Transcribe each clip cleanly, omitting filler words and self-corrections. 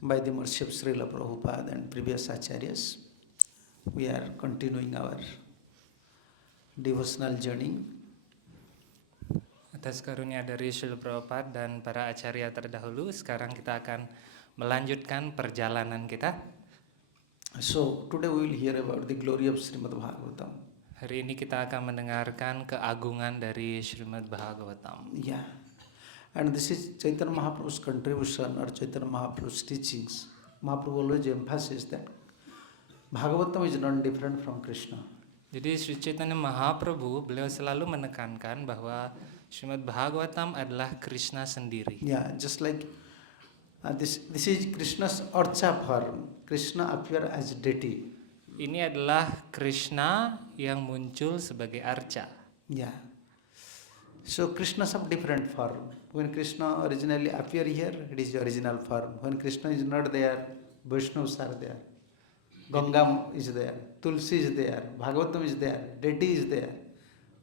by the mercy of Srila Prabhupada and previous acharyas, we are continuing our devotional journey. Atas karunia dari Srila Prabhupada dan para acarya terdahulu, sekarang kita akan melanjutkan perjalanan kita. So today we will hear about the glory of Srimad Bhagavatam. Hari ini kita akan mendengarkan keagungan dari Srimad Bhagavatam. Yeah. And this is Chaitanya Mahaprabhu's contribution or Chaitanya Mahaprabhu's teachings. Mahaprabhu always emphasizes that Bhagavatam is not different from Krishna. Jadi Sri Chaitanya Mahaprabhu, beliau selalu menekankan bahwa Srimad Bhagavatam adalah Krishna sendiri. Yeah, just like this is Krishna's Archa form. Krishna appear as deity. Ini adalah Krishna yang muncul sebagai arca. Yeah. So Krishna's have different form. When Krishna originally appear here, it is the original form. When Krishna is not there, Vaishnavas are there. Ganga is there, Tulsi is there, Bhagavatam is there, deity is there.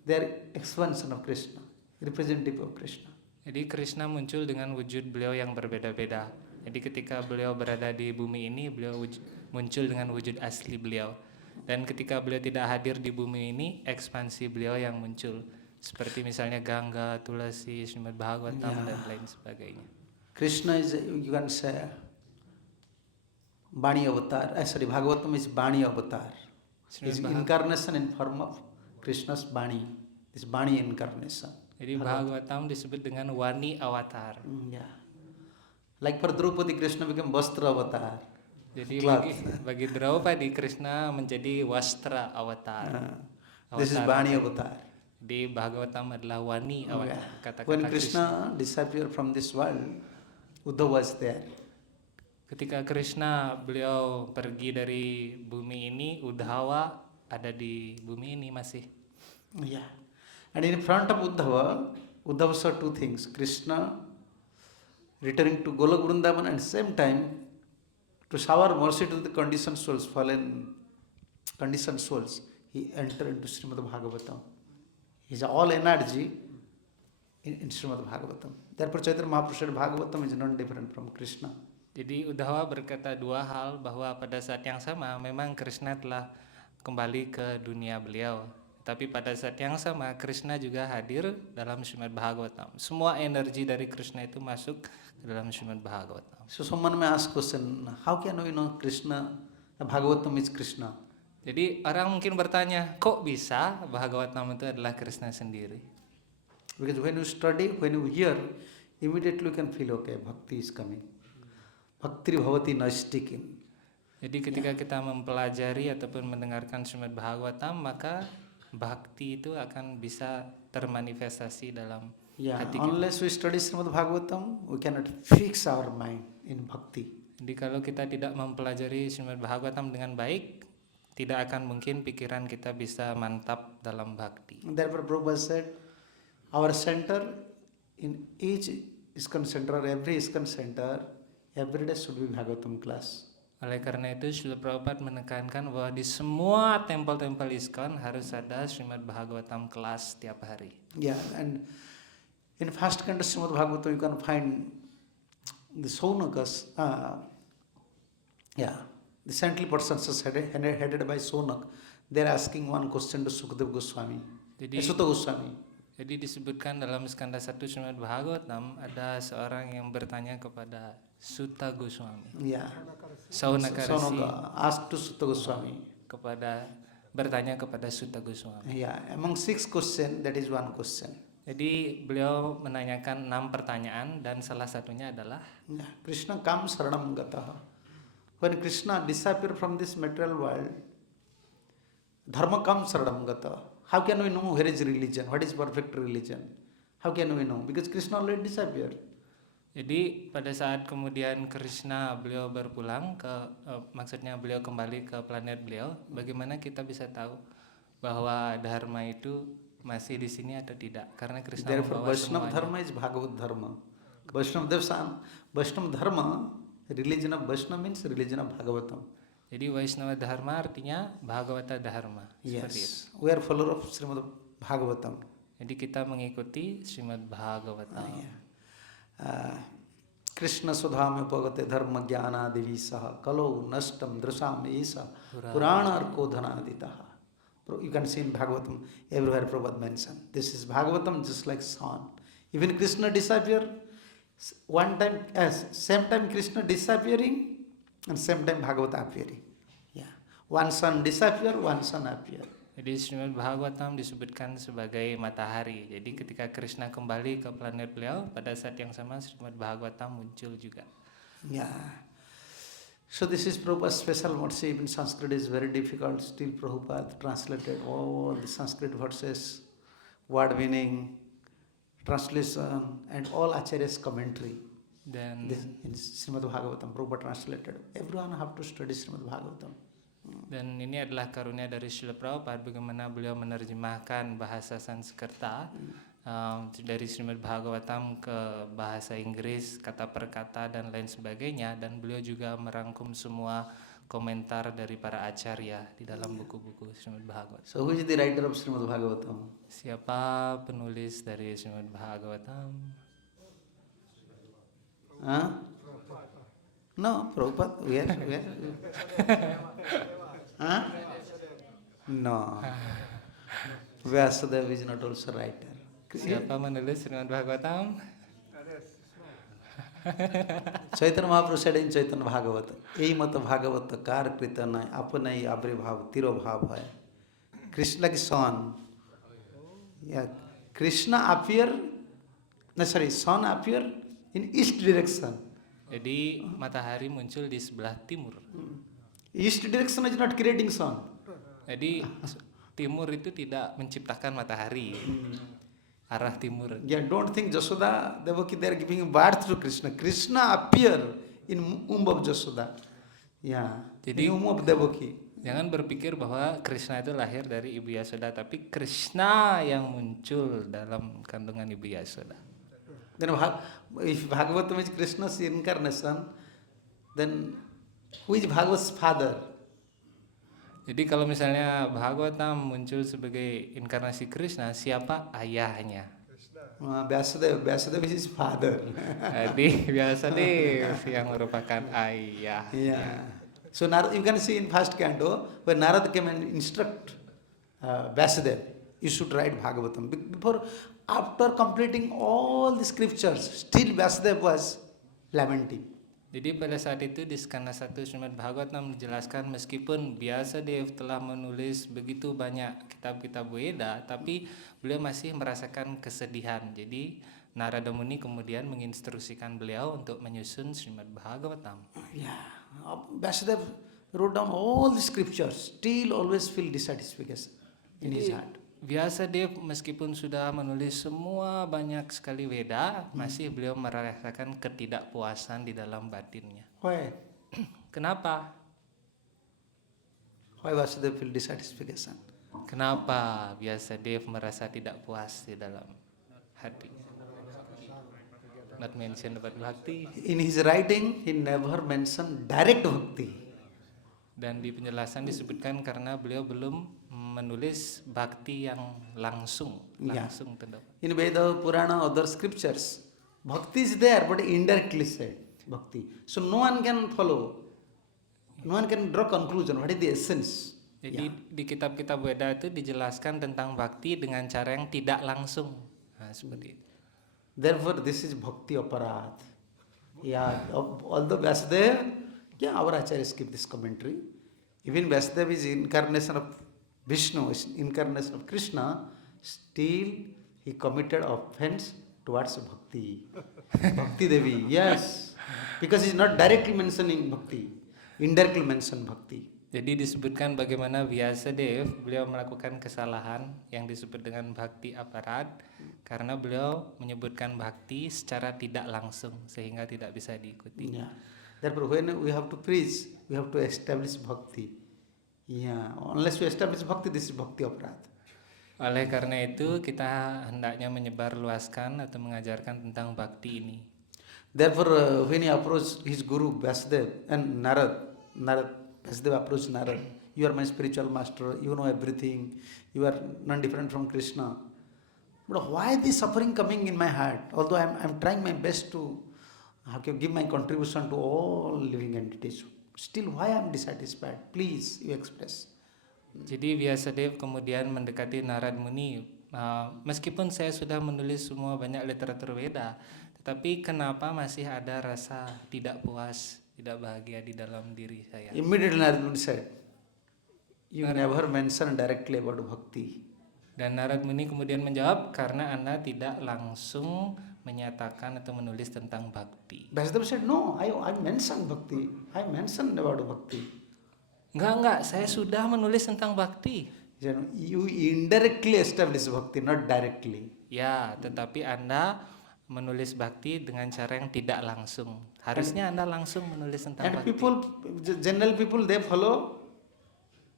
They are expansion of Krishna, representative of Krishna. Jadi Krishna muncul dengan wujud beliau yang berbeda-beda. Jadi ketika beliau berada di bumi ini, beliau muncul dengan wujud asli beliau. Dan ketika beliau tidak hadir di bumi ini, ekspansi beliau yang muncul. Seperti misalnya Ganga, Tulasi, Srimad Bhagavatam, dan lain sebagainya. Krishna is, you can say, Bani Avatar. Bhagavatam is Bani Avatar. His incarnation in form of Krishna's Bani. This Bani incarnation. Jadi Bhagavatam disebut dengan Wani Avatar. Yeah. Like for Draupadi, Krishna became Vastra Avatar. Jadi bagi Draupadi, Krishna menjadi Wastra Avatar. This is Bani Avatar. Di Bhagavatam adalah Wani Avatar. Kata-kata When Krishna disappeared from this world, Uddhava was there. Ketika Krishna beliau pergi dari bumi ini, Uddhava ada di bumi ini masih. Yeah. And in front of Uddhava saw two things. Krishna returning to Golok Vrindavan and same time to shower mercy to the conditioned souls, fallen conditioned souls. He entered into Srimad Bhagavatam. His all energy in Srimad Bhagavatam. Therefore Chaitanya Mahaprabhu said Bhagavatam is not different from Krishna. Jadi Uddhava berkata dua hal, bahwa pada saat yang sama memang Krishna telah kembali ke dunia beliau. Tapi pada saat yang sama Krishna juga hadir dalam Srimad Bhagavatam. Semua energi dari Krishna itu masuk ke dalam Srimad Bhagavatam. So someone may ask question, how can we know Krishna, Bhagavatam is Krishna? Jadi orang mungkin bertanya, kok bisa Bhagavatam itu adalah Krishna sendiri? Because when you study, when you hear, immediately you can feel, okay, bhakti is coming. Bhakti bhavati naistikim. Jadi ketika kita mempelajari ataupun mendengarkan Srimad Bhagavatam, maka bhakti itu akan bisa termanifestasi dalam hati kita. Unless we study Srimad Bhagavatam, we cannot fix our mind in bhakti. Jadi kalau kita tidak mempelajari Srimad Bhagavatam dengan baik, tidak akan mungkin pikiran kita bisa mantap dalam bhakti. Therefore Prabhupada said, our center in each ISKCON center, every ISKCON center, every day should be Bhagavatam class. Oleh karena itu, Srila Prabhupada menekankan bahwa di semua tempel-tempel ISKCON harus ada Srimad Bhagavatam kelas setiap hari. Yeah, and in first canto Srimad Bhagavatam you can find the Saunakas. The saintly persons headed by Sonak. They are asking one question to Sukadeva Goswami. Sutta Goswami. Jadi disebutkan dalam skanda 1 Srimad Bhagavatam ada seorang yang bertanya kepada Sutta Goswami. Yeah. Saunakarasi asked to Sutta Goswami. Bertanya kepada Sutta Goswami. Yeah, among 6 questions, that is one question. Jadi beliau menanyakan 6 pertanyaan dan salah satunya adalah Krishna kam saranam gataha. When Krishna disappeared from this material world, dharma kam saranam gataha. How can we know where is religion? What is perfect religion? How can we know? Because Krishna already disappeared. Jadi pada saat kemudian Krishna beliau berpulang maksudnya beliau kembali ke planet beliau, bagaimana kita bisa tahu bahwa dharma itu masih di sini atau tidak? Karena Krishna membawa semuanya. Dharma is Bhagavad Dharma. Vaishnava Dharma, religion of Vaishnava means religion of Bhagavatam. Jadi Vaishnava Dharma artinya Bhagavata Dharma. Yes, we are follower of Srimad Bhagavatam. Jadi kita mengikuti Srimad Bhagavatam. Krishna Sudhame Pagate Dharma Jnana Divisaha Kalo Nastam Drasam Isa Purana Arkodhanaditaha. You can see in Bhagavatam everywhere Prabhupada mentioned. This is Bhagavatam just like sun. Even Krishna disappear, one time, same time Krishna disappearing and same time Bhagavata appearing. Yeah. One sun disappear, one sun appear. Jadi Srimad Bhagavatam disebutkan sebagai matahari. Jadi ketika Krishna kembali ke planet beliau, pada saat yang sama Srimad Bhagavatam muncul juga. Yeah. So this is Prabhupada's special mercy. Even Sanskrit is very difficult. Still Prabhupada translated all the Sanskrit verses, word meaning, translation, and all Acharya's commentary. Dan This in Srimad Bhagavatam, Prabhupada translated. Everyone have to study Srimad Bhagavatam. Dan ini adalah karunia dari Srila Prabhupada bagaimana beliau menerjemahkan bahasa Sanskerta dari Srimad Bhagavatam ke bahasa Inggris, kata per kata dan lain sebagainya, dan beliau juga merangkum semua komentar dari para acarya di dalam buku-buku Srimad Bhagavatam. So who is the writer of Srimad Bhagavatam? Siapa penulis dari Srimad Bhagavatam? Huh? No, Prabhupada. Where? Huh? No. Vyasadeva is not also writer. Siapa menulis Srimad Bhagavatam? Chaitanya Mahaprabhu said in Chaitanya Bhagavata, "Ei mata Bhagavata kar krita nai apanai abribhav tirobhav hai." Krishna ki son. Yeah, Krishna appear. No, sorry, sun appear in east direction. Jadi matahari muncul di sebelah timur. East direction is not creating sun. Jadi timur itu tidak menciptakan matahari. Arah timur. Yeah, don't think Jasoda, Devaki, they are giving birth to Krishna. Krishna appear in womb of Jasoda. Yeah, Jadi- in womb of Devaki. Jangan berpikir bahwa Krishna itu lahir dari Ibu Yasoda, tapi Krishna yang muncul dalam kandungan Ibu Yasoda. Then if Bhagavatam is Krishna's incarnation, then who is Bhagava's father? Jadi kalau misalnya Bhagavatam muncul sebagai inkarnasi Krishna, siapa ayahnya? Vyasadeva is his father. Jadi Vyasadeva yang merupakan ayah. Yeah. So you can see in first canto where Narada came and instruct Vyasadeva, you should write Bhagavatam. After completing all the scriptures, still Vyasadeva was lamenting. Jadi pada saat itu di skanda 1 Srimad Bhagavatam dijelaskan meskipun Vyasadeva telah menulis begitu banyak kitab-kitab Weda, tapi beliau masih merasakan kesedihan. Jadi Narada Muni kemudian menginstruksikan beliau untuk menyusun Srimad Bhagavatam. Yeah, Vyasadeva wrote down all the scriptures, still always feel dissatisfaction in his heart. Vyasadeva meskipun sudah menulis semua banyak sekali Weda, masih beliau merasakan ketidakpuasan di dalam batinnya. Why? Kenapa? Why Vyasadeva feel dissatisfaction? Kenapa Vyasadeva merasa tidak puas di dalam hati? Not mention about bhakti. In his writing, he never mentioned direct bhakti. Dan di penjelasan disebutkan karena beliau belum menulis bhakti yang langsung terdapat. In Veda, Purana, other scriptures, bhakti is there, but indirectly said bhakti. So no one can follow, no one can draw conclusion. What is the essence? Jadi di kitab-kitab Weda itu dijelaskan tentang bhakti dengan cara yang tidak langsung. Nah, seperti itu. Therefore, this is bhakti aparat. Yeah, although Vyasadeva, our acharyas give this commentary. Even Vyasadeva is incarnation of Vishnu, is incarnation of Krishna, still he committed offense towards bhakti. Bhakti Devi, yes. Because he is not directly mentioning bhakti, indirectly mention bhakti. Jadi disebutkan bagaimana Vyasadeva beliau melakukan kesalahan yang disebut dengan bhakti aparat karena beliau menyebutkan bhakti secara tidak langsung sehingga tidak bisa diikuti. Yeah. Therefore, when we have to preach, we have to establish bhakti. Yeah. Unless we establish bhakti, this is bhakti aparat. Oleh karena itu kita hendaknya menyebarluaskan atau mengajarkan tentang bhakti ini. Therefore, when he approached his guru Vyasadeva and Vyasadeva approached Narad, you are my spiritual master, you know everything, you are not different from Krishna. But why this suffering coming in my heart? Although I am trying my best to I have to give my contribution to all living entities. Still, why I am dissatisfied? Please, you express. Jadi Vyasadeva kemudian mendekati Narad Muni, meskipun saya sudah menulis semua banyak literatur Veda, tetapi kenapa masih ada rasa tidak puas, tidak bahagia di dalam diri saya? Immediately Narad Muni said, you never mention directly about bhakti. Dan Narad Muni kemudian menjawab, karena Anda tidak langsung menyatakan atau menulis tentang bhakti. Vyasadeva said, no, I mentioned bhakti. I mentioned about bhakti. Enggak, saya sudah menulis tentang bhakti. You indirectly establish bhakti, not directly. Ya, tetapi Anda menulis bhakti dengan cara yang tidak langsung. Harusnya Anda langsung menulis tentang And bhakti. general people, they follow.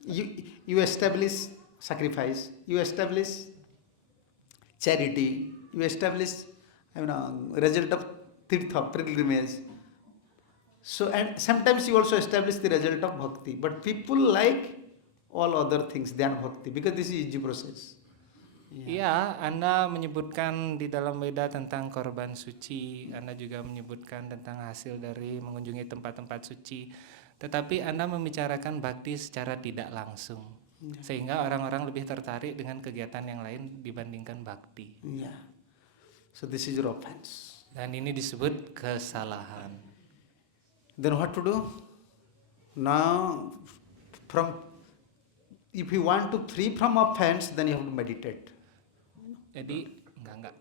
You establish sacrifice. You establish charity. You establish, result of tirtha, pilgrimage. So, and sometimes you also establish the result of bhakti. But people like all other things than bhakti because this is easy process. Iya, Anda menyebutkan di dalam Veda tentang korban suci, Anda juga menyebutkan tentang hasil dari mengunjungi tempat-tempat suci, tetapi Anda membicarakan bhakti secara tidak langsung, sehingga orang-orang lebih tertarik dengan kegiatan yang lain dibandingkan bhakti. Yeah. So this is your offense. Dan ini disebut kesalahan. Then what to do? Now, if you want to free from offense, then you have to meditate. Jadi enggak.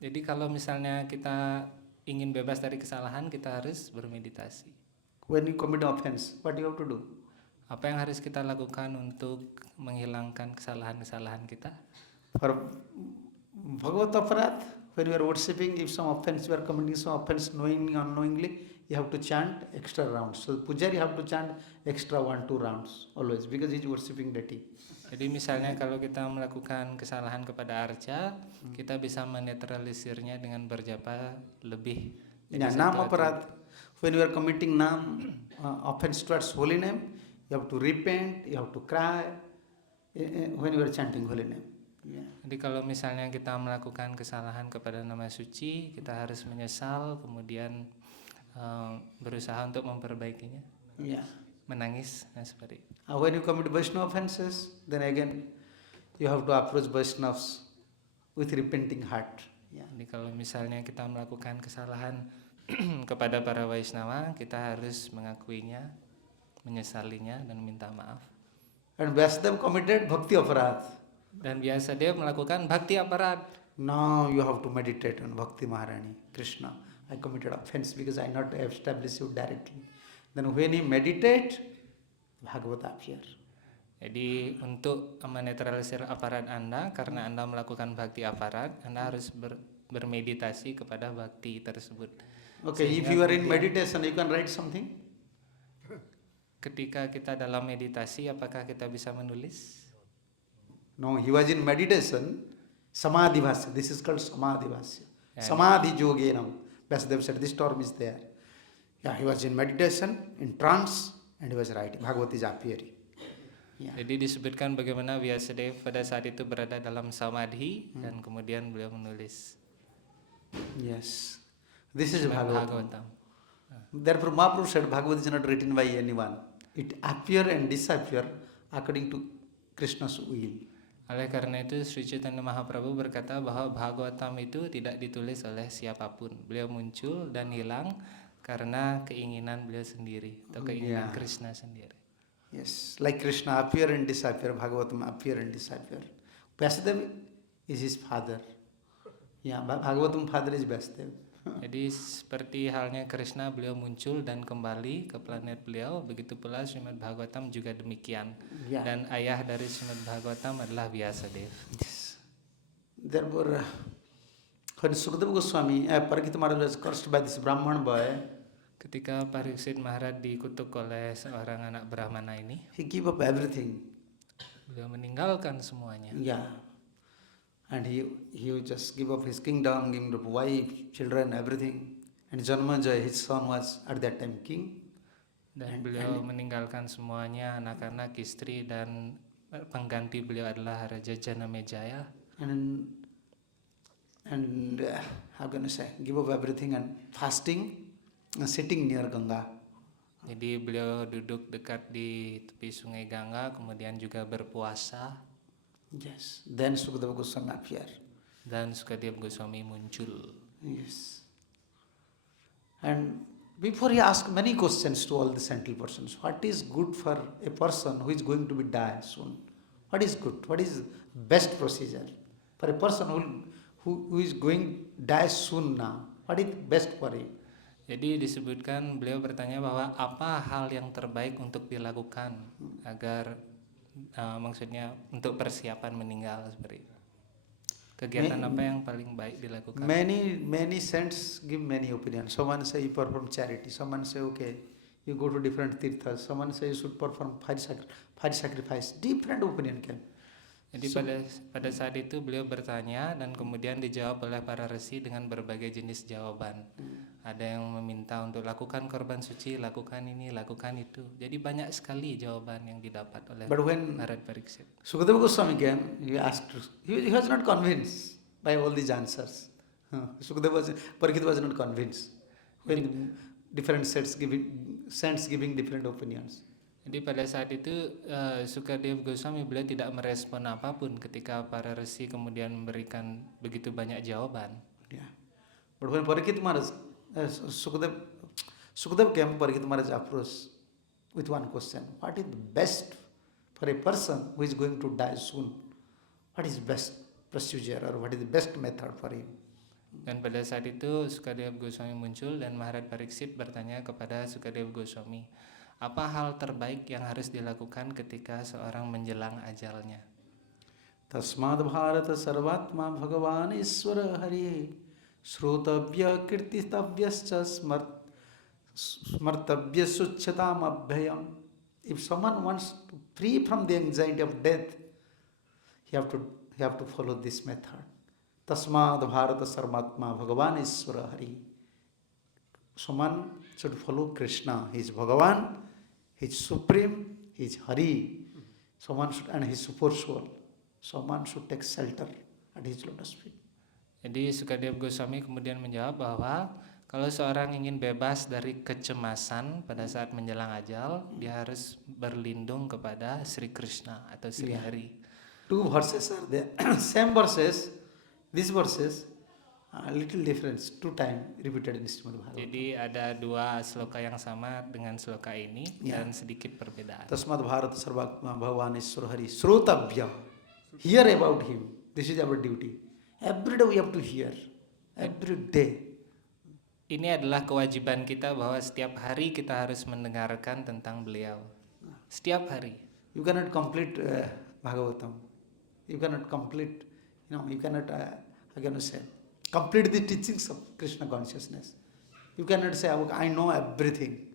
Jadi kalau misalnya kita ingin bebas dari kesalahan, kita harus bermeditasi. When you commit offense, what you have to do? Apa yang harus kita lakukan untuk menghilangkan kesalahan-kesalahan kita? For Bhagavad Aparat, when you are worshipping, if some offense, you are committing some offense knowingly or unknowingly, you have to chant extra rounds. So Pujari have to chant extra 1-2 rounds always because he is worshipping deity. Jadi misalnya kalau kita melakukan kesalahan kepada arca, kita bisa menetralisirnya dengan berjapa lebih. Yeah, Nam Aparat, when you are committing Nam offense towards holy name, you have to repent, you have to cry when you are chanting holy name. Yeah. Jadi kalau misalnya kita melakukan kesalahan kepada nama suci, kita harus menyesal, kemudian berusaha untuk memperbaikinya, Yeah. menangis dan seperti itu. When you commit Vaishnava offenses, then again you have to approach Vaishnavas with repenting heart. Yeah. Jadi kalau misalnya kita melakukan kesalahan kepada para Vaishnava, kita harus mengakuinya, menyesalinya dan minta maaf. And Vyasadeva committed Bhakti Aparat. Dan biasa dia melakukan bhakti aparat. Now you have to meditate on Bhakti Maharani, Krishna. I committed offense because I not established you directly. Then when you meditate, Bhagavad appear. Jadi untuk menetralisir aparat Anda, karena Anda melakukan bhakti aparat, Anda harus bermeditasi kepada bhakti tersebut. Okay, if you are in meditation, you can write something. Ketika kita dalam meditasi, apakah kita bisa menulis? No, he was in meditation, Samadhi Bhasya. This is called Samadhi Bhasya. Yeah. Samadhi Yogenam. Vyasadeva said, this term is there. Yeah, he was in meditation, in trance, and he was writing. Bhagavad is appearing. Yeah. Jadi disebutkan bagaimana Vyasadeva pada saat itu berada dalam samadhi dan kemudian beliau menulis. Yes. This is Srimad Bhagavatam. Therefore, Mahaprabhu said Bhagavad is not written by anyone. It appear and disappear according to Krishna's will. Oleh karena itu Sri Chaitanya Mahaprabhu berkata bahwa Bhagavatam itu tidak ditulis oleh siapapun. Beliau muncul dan hilang karena keinginan beliau sendiri atau keinginan Krishna sendiri. Yes, like Krishna appear and disappear, Bhagavatam appear and disappear. Vyasadeva is his father. Yeah, Bhagavatam father is Vyasadeva. Jadi seperti halnya Krishna, beliau muncul dan kembali ke planet beliau, begitu pula Srimad Bhagavatam juga demikian. Yeah. Dan ayah dari Srimad Bhagavatam adalah Vyasadeva. Yes. Therefore, when Sukadeva Goswami, Parikshit Maharaj was cursed by this Brahman boy, Ketika Parikshit Maharaj dikutuk oleh seorang anak Brahmana ini, he gave up everything. beliau meninggalkan semuanya. Yeah. And he just give up his kingdom, give up wife, children, everything. And Janmajaya, his son, was at that time king. Dan beliau meninggalkan semuanya, anak-anak, istri, dan pengganti beliau adalah Raja Janamejaya. And how can I say, give up everything and fasting. sitting near Ganga. Jadi beliau duduk dekat di tepi sungai Gangga, kemudian juga berpuasa, Yes. Then Sukadeva Goswami appeared. dan Sukadeva Goswami muncul. Yes. And before he asked many questions to all the central persons, what is good for a person who is going to be die soon? What is good? What is best procedure for a person who is going die soon now? What is best for him? Jadi disebutkan beliau bertanya bahwa apa hal yang terbaik untuk dilakukan agar maksudnya untuk persiapan meninggal seperti itu. Kegiatan apa yang paling baik dilakukan? Many saints give many opinions. Someone say you perform charity. Someone say okay, you go to different tirthas. Someone say you should perform fire sacrifice. Different opinion can. Jadi pada saat itu beliau bertanya dan kemudian dijawab oleh para resi dengan berbagai jenis jawaban. Ada yang meminta untuk lakukan korban suci, lakukan ini, lakukan itu. Jadi banyak sekali jawaban yang didapat oleh But when Maharaj Pariksit. Sukadeva Goswami came, he was not convinced by all these answers. Parikshit was not convinced when different saints giving different opinions. Jadi pada saat itu Sukadeva Goswami beliau tidak merespon apapun ketika para resi kemudian memberikan begitu banyak jawaban. Yeah. But when Parikshit Maharaj, Sukadeva came, Parikshit Maharaj approached with one question: what is the best for a person who is going to die soon? What is best procedure or what is the best method for him? Dan pada saat itu Sukadeva Goswami muncul dan Maharaj Pariksit bertanya kepada Sukadeva Goswami, apa hal terbaik yang harus dilakukan ketika seorang menjelang ajalnya? Tasmad Bharata Sarvatma Bhagavan Iswara Hari Shrotavya Kirtitavyaschya Smartavya Suchyatam Abhyayam. If someone wants to free from the anxiety of death, he have to follow this method. Tasmad Bharata Sarvatma Bhagavan Iswara Hari. Someone should follow Krishna. He is Bhagavan, He is supreme, He is Hari. Someone should, and He is super soul. Someone should take shelter at His lotus feet. Jadi Sukadeva Goswami kemudian menjawab bahwa kalau seorang ingin bebas dari kecemasan pada saat menjelang ajal, dia harus berlindung kepada Sri Krishna atau Sri Hari. Two verses are there. Same verses, these verses, a little difference, 2 times repeated in Srimad Bhagavatam. Jadi ada dua sloka yang sama dengan sloka ini dan sedikit perbedaan. Tasmad Bharata Sarvatma Bhagavan Iswara Hari Shrotavya. Hear about Him. This is our duty. Every day we have to hear. Every day. Ini adalah kewajiban kita bahwa setiap hari kita harus mendengarkan tentang beliau. Setiap hari. You cannot complete Bhagavatam. You cannot complete, you cannot, complete the teachings of Krishna consciousness. You cannot say, I know everything.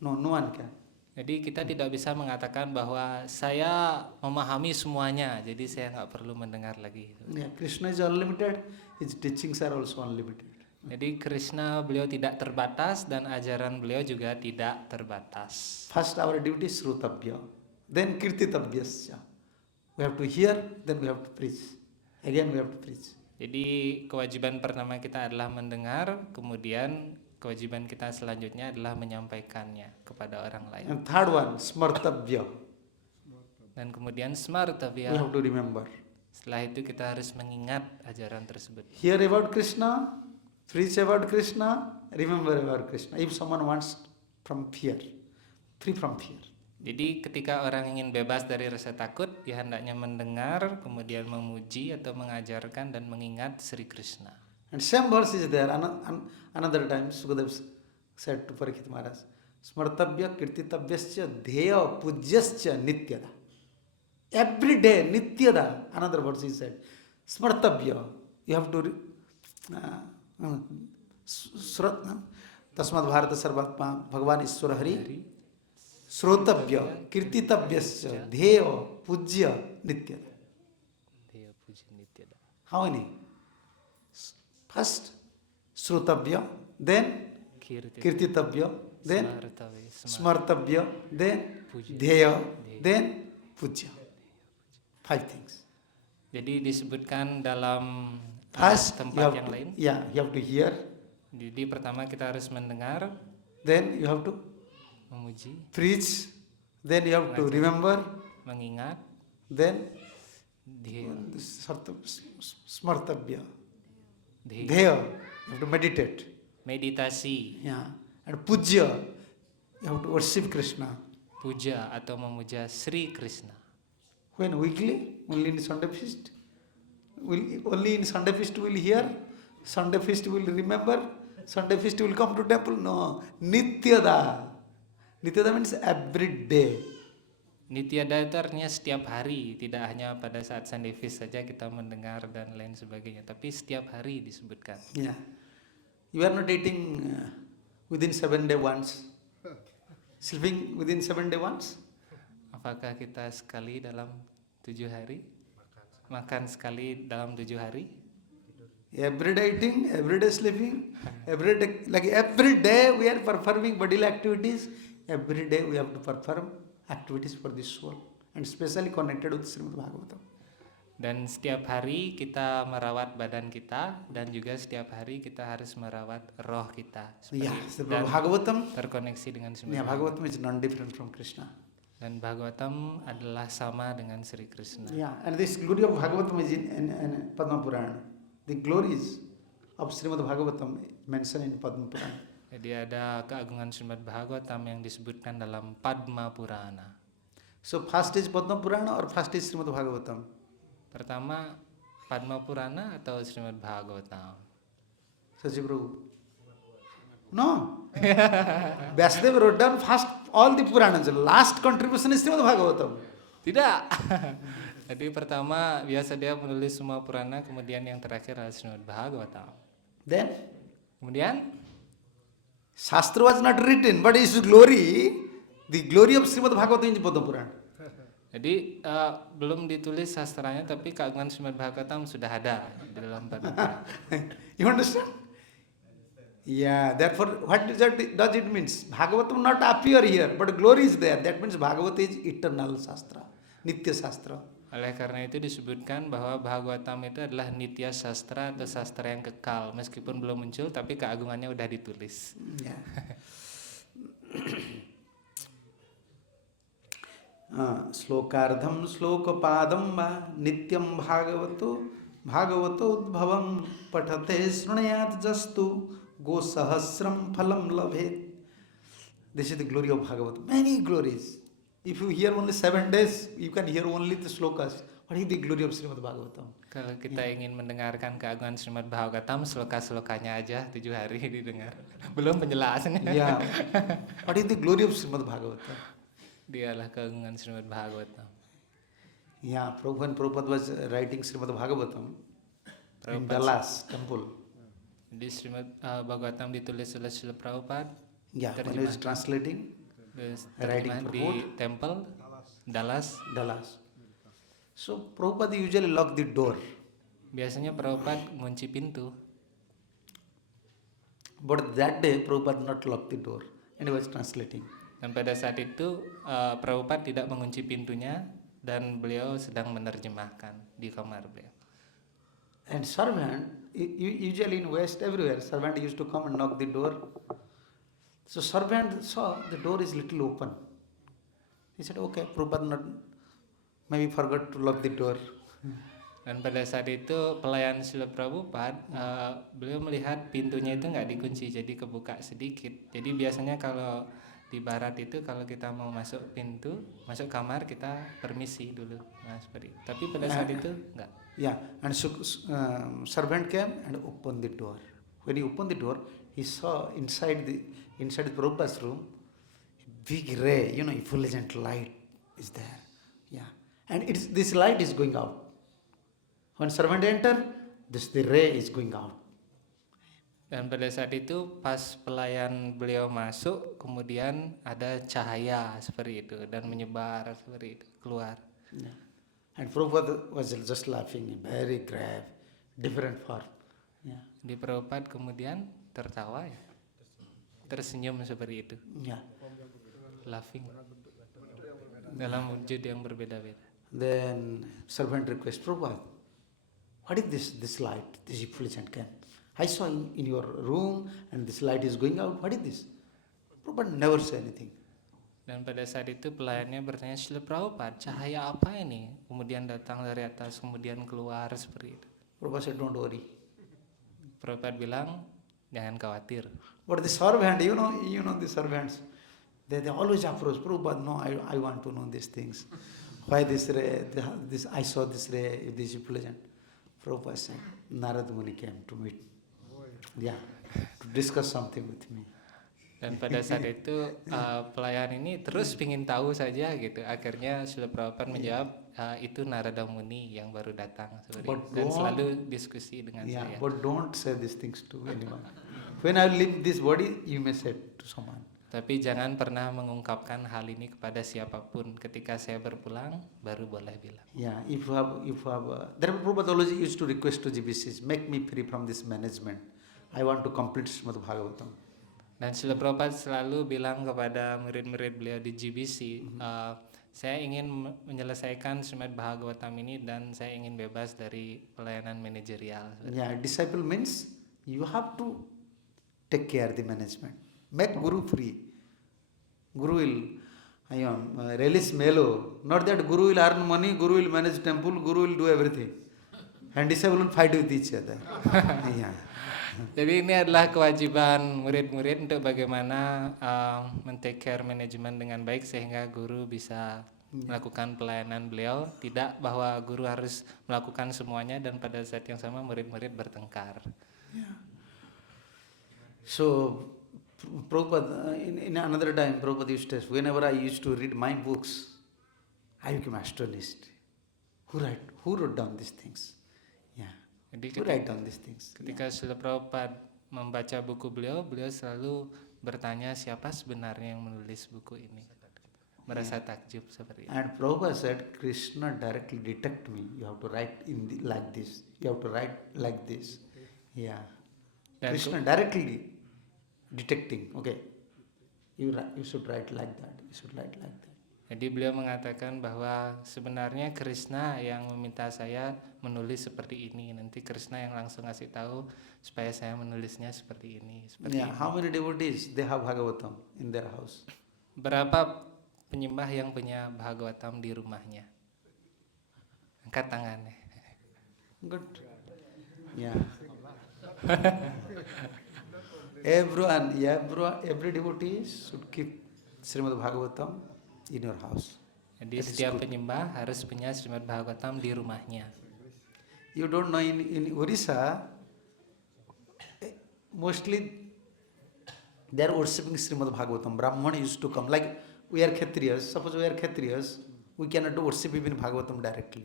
No one can. Jadi kita tidak bisa mengatakan bahwa saya memahami semuanya, jadi saya nggak perlu mendengar lagi. Yeah, Krishna is unlimited, His teachings are also unlimited. Jadi Krishna beliau tidak terbatas dan ajaran beliau juga tidak terbatas. First our duty is Shrutavya, then Kirtitavyasya. We have to hear, then we have to preach. Again we have to preach. Jadi kewajiban pertama kita adalah mendengar, kemudian kewajiban kita selanjutnya adalah menyampaikannya kepada orang lain. And third one, Smartavya. Dan kemudian We Smartavya. have to remember. Setelah itu kita harus mengingat ajaran tersebut. Hear about Krishna, preach about Krishna, remember about Krishna. If someone wants from fear, free from fear. Jadi ketika orang ingin bebas dari rasa takut, dia hendaknya mendengar, kemudian memuji atau mengajarkan dan mengingat Sri Krishna. And same verse is there. Another time, Sukadeva said to Parikshit Maharaj, Smartavya Kirtitavyasya Dheya Pujyasya Nityada. Every day, Nityada. Another verse is said. Smartavya. You have to Tasmad Bharata Sarvatma Bhagavan Iswara Hari Shrotavya Kirtitavyasya Dheya Pujya Nityada. Dheya puja nityada. How many? First Shrotavya, then Kirtitavya, then Smartavya, then Dheya, then Pujya. 5 things. Jadi disebutkan dalam First, tempat yang lain. you have to hear, Jadi pertama kita harus mendengar, then you have to memuji, preach, then you have to remember, mengingat, then di, smartabhya, di dheya, you have to meditate. meditasi, Yeah. And pujya, you have to worship Krishna. puja atau memuja Sri Krishna. When weekly? Only in Sunday feast? Only in Sunday feast will hear? Sunday feast will remember? Sunday feast will come to temple? No. Nityada. Nityada means every day. Nityada itu artinya setiap hari, tidak hanya pada saat Sunday feast saja kita mendengar dan lain sebagainya, tapi setiap hari disebutkan. Yeah. You are not eating within 7 days once. Sleeping within 7 days once? Apakah kita sekali dalam 7 hari? Makan sekali dalam 7 hari? Every day eating, every day sleeping, every day we are performing bodily activities. Every day we have to perform activities for the soul, and especially connected with Srimad Bhagavatam. Dan setiap hari kita merawat badan kita, dan juga setiap hari kita harus merawat roh kita. Yeah, dan Bhagavatam. terkoneksi dengan Yeah, Srimad Bhagavatam is non-different from Krishna. Dan Bhagavatam adalah sama dengan Sri Krishna. Yeah, and this glory of Bhagavatam is in Padma Purana. The glories of Srimad Bhagavatam mentioned in Padma Purana. Jadi ada keagungan Srimad Bhagavatam yang disebutkan dalam Padma Purana. So first is Padma Purana or first is Srimad Bhagavatam? Pertama Padma Purana atau Srimad Bhagavatam? Sachi Prabhu. No. Vyasadeva wrote down first all the Puranas. The last contribution is Srimad Bhagavatam. Tidak. Jadi pertama biasa dia menulis semua Purana, kemudian yang terakhir adalah Srimad Bhagavatam. Then Kemudian Shastra was not written, but its glory, the glory of Srimad Bhagavatam is Padma Purana. jadi belum ditulis sastranya, tapi keagungan Srimad Bhagavatam sudah ada di dalam Padma Purana. You understand? Yeah, therefore, what does it means? Bhagavatam not appear here, but glory is there. That means Bhagavata is eternal Shastra, Nitya Shastra. Oleh karena itu disebutkan bahwa Bhagavatam itu adalah nitya sastra atau sastra yang kekal, meskipun belum muncul tapi keagungannya udah ditulis. Yeah. Slokardham slokapadam va nityam bhagavato udbhavam patate srunayat jastu go sahasram phalam labhet. This is the glory of Bhagavatam. Many glories. If you hear only 7 days, you can hear only the slokas. What is the glory of Srimad Bhagavatam? Kalau kita ingin mendengarkan keagungan Srimad Bhagavatam, sloka-slokanya aja 7 hari didengar. Belum penjelasannya. Yeah. What is the glory of Srimad Bhagavatam? Dialah keagungan Srimad Bhagavatam. Yeah, when Prabhupada was writing Srimad Bhagavatam in Dallas temple. Di Srimad Bhagavatam ditulis oleh Srila Prabhupada. Yeah, when he was translating, Terjemahan di temple Dallas. So Prabhupada usually lock the door. Biasanya Prabhupada ngunci pintu. But that day Prabhupada not lock the door and he was translating. Dan pada saat itu Prabhupada tidak mengunci pintunya dan beliau sedang menerjemahkan di kamar beliau. And servant, usually in West everywhere, servant used to come and knock the door. So servant saw the door is little open. He said, okay, Prabhupada not maybe forgot to lock the door. Dan pada saat itu pelayan Srila Prabhupada beliau melihat pintunya itu nggak dikunci, jadi kebuka sedikit. Jadi biasanya kalau di barat itu kalau kita mau masuk pintu, masuk kamar kita permisi dulu. Nah seperti itu. Tapi pada saat itu enggak. Yeah, and so servant came and opened the door. When he opened the door, he saw inside Prabhupada's room, big ray, effulgent light is there. Yeah, and this light is going out. When servant enter, the ray is going out. Dan pada saat itu pas pelayan beliau masuk, kemudian ada cahaya seperti itu dan menyebar seperti itu keluar. Yeah. And Prabhupada was just laughing, very grave, different form. Yeah. Di Prabhupada kemudian tertawa ya, tersenyum seperti itu. Yeah. Laughing dalam wujud yang berbeda-beda. Then servant request Prabhupada, what is this light, this effulgent came? I saw in your room and this light is going out. What is this? Prabhupada never say anything. Dan pada saat itu pelayannya bertanya, Srila Prabhupada, cahaya apa ini? Kemudian datang dari atas, kemudian keluar seperti itu. Prabhupada said, don't worry. Prabhupada bilang, jangan khawatir. But the servant, you know the servants, they always approach Prabhupada. No, I want to know these things. Why this ray? This I saw this ray. This is pleasant. Prabhupada said, Narad Muni came to meet. Yeah, to discuss something with me. Dan pada saat itu pelayan ini terus pingin tahu saja gitu. Akhirnya Srila Prabhupada menjawab, itu Narada Muni yang baru datang. Dan selalu diskusi dengan saya. But don't say these things to anyone. When I leave this body, you may say to someone. Tapi jangan pernah mengungkapkan hal ini kepada siapapun. Ketika saya berpulang, baru boleh bilang. Yeah, if you have, Prabhupada always used to request to GBCs, make me free from this management. I want to complete Srimad Bhagavatam. Dan Srila Prabhupada selalu bilang kepada murid-murid beliau di GBC, saya ingin menyelesaikan Srimad Bhagavatam ini dan saya ingin bebas dari pelayanan manajerial. Yeah, disciple means you have to take care the management. Make Guru free. Guru will release Melo. Not that Guru will earn money, Guru will manage temple, Guru will do everything. And disciple will fight with each other. Yeah. Jadi ini adalah kewajiban murid-murid untuk bagaimana men-take care manajemen dengan baik sehingga guru bisa melakukan pelayanan beliau. Tidak bahwa guru harus melakukan semuanya dan pada saat yang sama murid-murid bertengkar. Yeah. So Prabhupada, in another time, Prabhupada used to say, whenever I used to read my books, I became astonished. Who wrote down these things? Yeah. Jadi Who write down these things? ketika Srila Prabhupada membaca buku beliau selalu bertanya siapa sebenarnya yang menulis buku ini. Merasa takjub seperti itu. And Prabhupada said, Krishna directly detect me. You have to write like this. You have to write like this. Yeah. Dan Krishna directly detecting. Okay. You should write like that. You should write like that. Jadi beliau mengatakan bahwa sebenarnya Krishna yang meminta saya menulis seperti ini. Nanti Krishna yang langsung ngasih tahu supaya saya menulisnya seperti ini. Yeah. How many devotees they have Bhagavatam in their house? Berapa penyembah yang punya Bhagavatam di rumahnya? Angkat tangannya. Good. Yeah. Every devotee should keep Srimad Bhagavatam in your house. Jadi setiap penyembah harus punya Srimad Bhagavatam di rumahnya. You don't know in Orissa, mostly they are worshipping Srimad Bhagavatam. Brahmana used to come. Like we are Kshatriyas. Suppose we are Kshatriyas, we cannot do worship even Bhagavatam directly.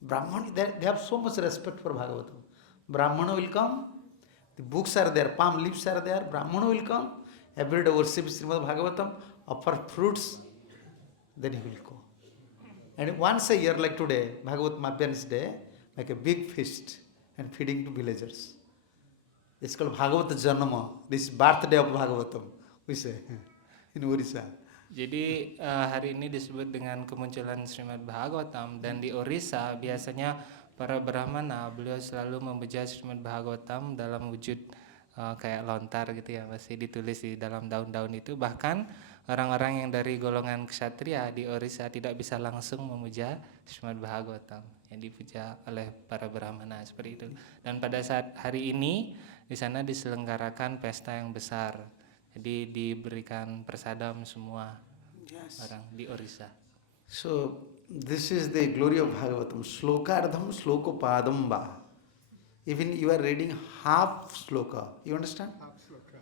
Brahmana, they have so much respect for Bhagavatam. Brahmana will come. The books are there, palm leaves are there. Brahmana will come. Every day worship Srimad Bhagavatam, offer fruits, then he will go. And once a year, like today, Bhagavad Mabyan's Day, like a big feast and feeding to villagers. It's called Bhagavad Janama. This is birthday of Bhagavatam, we say, in Orissa. Jadi hari ini disebut dengan kemunculan Srimad Bhagavatam dan di Orissa biasanya para Brahmana beliau selalu membaca Srimad Bhagavatam dalam wujud kayak lontar gitu ya, masih ditulis di dalam daun-daun itu. Bahkan orang-orang yang dari golongan kshatriya di Orissa tidak bisa langsung memuja Srimad Bhagavatam yang dipuja oleh para Brahmana seperti itu. Dan pada saat hari ini di sana diselenggarakan pesta yang besar. Jadi diberikan prasadam semua orang di Orissa. So this is the glory of Bhagavatam. Sloka ardham sloka padamba. Even you are reading half sloka. You understand? Half sloka.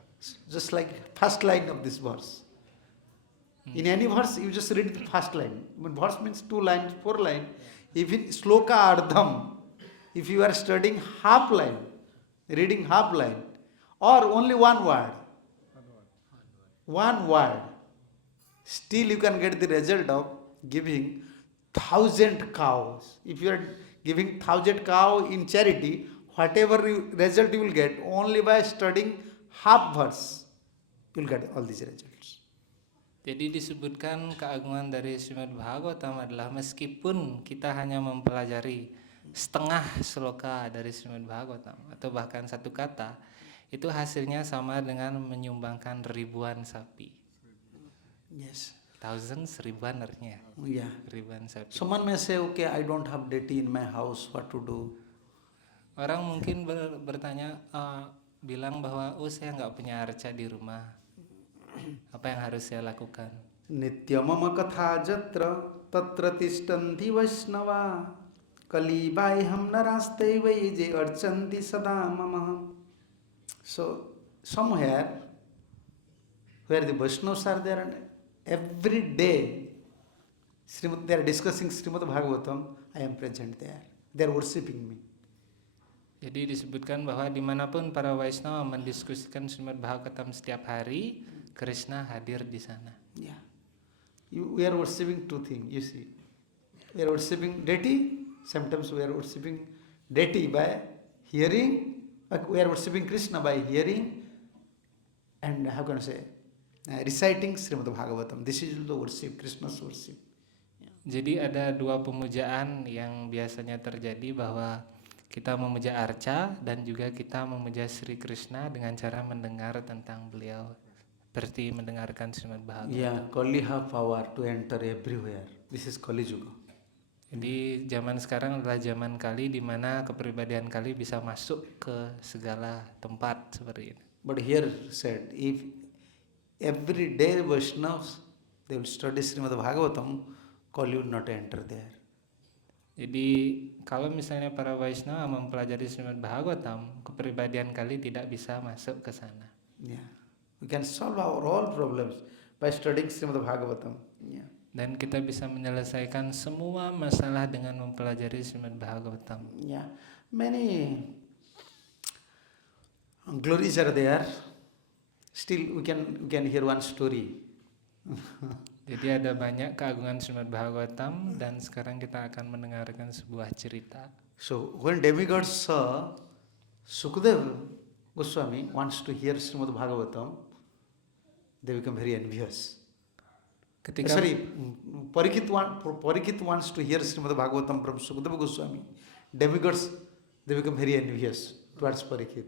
Just like first line of this verse. In any verse, you just read the first line. When verse means 2 lines, 4 lines. Even sloka ardham, if you are studying half line, reading half line, or only one word, still you can get the result of giving 1,000 cows. If you are giving 1,000 cow in charity, whatever result you will get, only by studying half verse, you will get all these results. Jadi disebutkan keagungan dari Srimad Bhagavatam adalah meskipun kita hanya mempelajari setengah sloka dari Srimad Bhagavatam atau bahkan satu kata, itu hasilnya sama dengan menyumbangkan ribuan sapi. Yes. Thousands, ribuan artinya. Yeah. Ribuan sapi. Someone may say, okay, I don't have deity in my house, what to do? Orang mungkin bertanya, bilang bahwa saya nggak punya arca di rumah. Apa yang harus saya lakukan? Nityamama katha jatra tatra tishtanti vaishnava kalibaiham naraste vaije archanti sada mama. So, somewhere where the Vaishnavas are there and every day they are discussing Srimad Bhagavatam, I am present there. They are worshipping me. Jadi disebutkan bahwa dimanapun para Vaishnava mendiskusikan Srimad Bhagavatam setiap hari, Krishna hadir di sana. Yeah. We are worshipping two things, you see. We are worshipping deity, sometimes we are worshipping deity by hearing, we are worshipping Krishna by hearing and how can I say, reciting Srimad Bhagavatam. This is the worship, Krishna's worship. Jadi ada dua pemujaan yang biasanya terjadi, bahwa kita memuja arca dan juga kita memuja Sri Krishna dengan cara mendengar tentang beliau, seperti mendengarkan Srimad Bhagavatam. Yeah, Kali have power to enter everywhere. This is Kali Yuga. Jadi zaman sekarang adalah zaman Kali, di mana kepribadian Kali bisa masuk ke segala tempat seperti ini. But here said, if every day Vaishnavas, they will study Srimad Bhagavatam, Kali will not enter there. Jadi kalau misalnya para Vaishnava mempelajari Srimad Bhagavatam, kepribadian Kali tidak bisa masuk ke sana. Yeah. We can solve our all problems by studying Srimad Bhagavatam. Yeah. Dan kita bisa menyelesaikan semua masalah dengan mempelajari Srimad Bhagavatam. Yeah. Many glories are there. Still we can hear one story. Jadi ada banyak keagungan Srimad Bhagavatam, dan sekarang kita akan mendengarkan sebuah cerita. So when demigods saw Sukadeva Goswami wants to hear Srimad Bhagavatam, they become very envious. Ketika Parikit wants to hear Srimad Bhagavatam from Sukadeva Goswami. Demigods, they become very envious towards Parikit.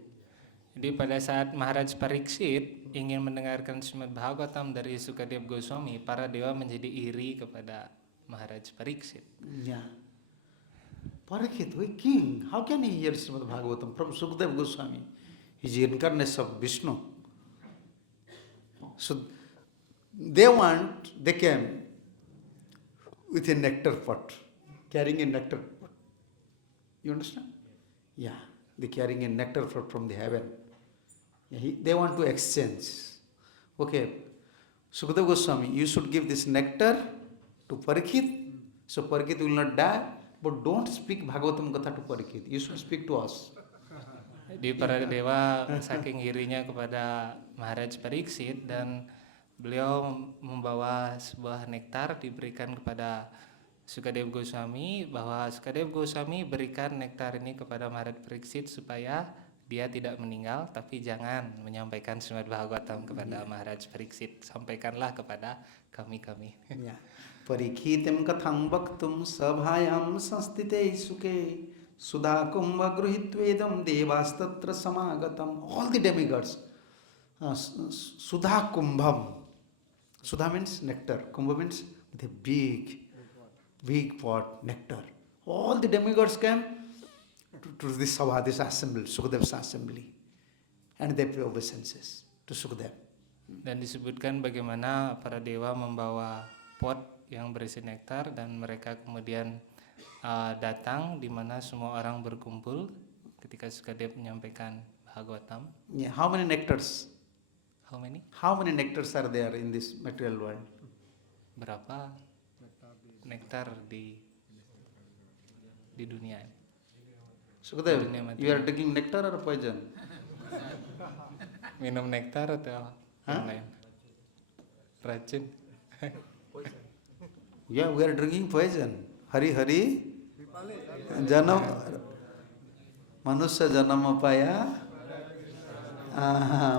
Jadi pada saat Maharaj Pariksit ingin mendengarkan Srimad Bhagavatam dari Sukadeva Goswami, para dewa menjadi iri kepada Maharaj Pariksit. Yeah. Parikit, we king, how can he hear Srimad Bhagavatam from Sukadeva Goswami? He is the incarnation of Vishnu. So they came with a nectar pot, carrying a nectar pot. You understand? Yeah, they carrying a nectar pot from the heaven. They want to exchange. Okay, Sukadeva Goswami, you should give this nectar to Parikit, so Parikit will not die, but don't speak Bhagavatam Katha to Parikit. You should speak to us. Di para dewa saking irinya kepada Maharaj Pariksit, dan beliau membawa sebuah nektar diberikan kepada Sukadeva Goswami, bahwa Sukadeva Goswami berikan nektar ini kepada Maharaj Pariksit supaya dia tidak meninggal, tapi jangan menyampaikan Srimad Bhagavatam kepada Maharaj Pariksit, sampaikanlah kepada kami-kami. Yeah. Parikhitem katham bhaktum sabhayam sanstite suke sudha kumbha gruhitvedam devastatra samagatam. All the demigods, sudha kumbham. Sudha means nectar, kumbha means with a big pot, nectar. All the demigods came to this sabha, this assembly, Sukadeva's assembly, and they pay obeisances to Sukadeva. Dan disebutkan bagaimana para dewa membawa pot yang berisi nektar, dan mereka kemudian datang di mana semua orang berkumpul ketika Sukadeva menyampaikan Bhagavatam. Yeah, how many nectars? How many? How many nectars are there in this material world? Berapa nektar di dunia? Sukadeva, you are drinking nectar or poison? Minum nektar atau yang lain? Racun. Yeah, we are drinking poison. Hari Hari, Janam, Manusya Janamapaya.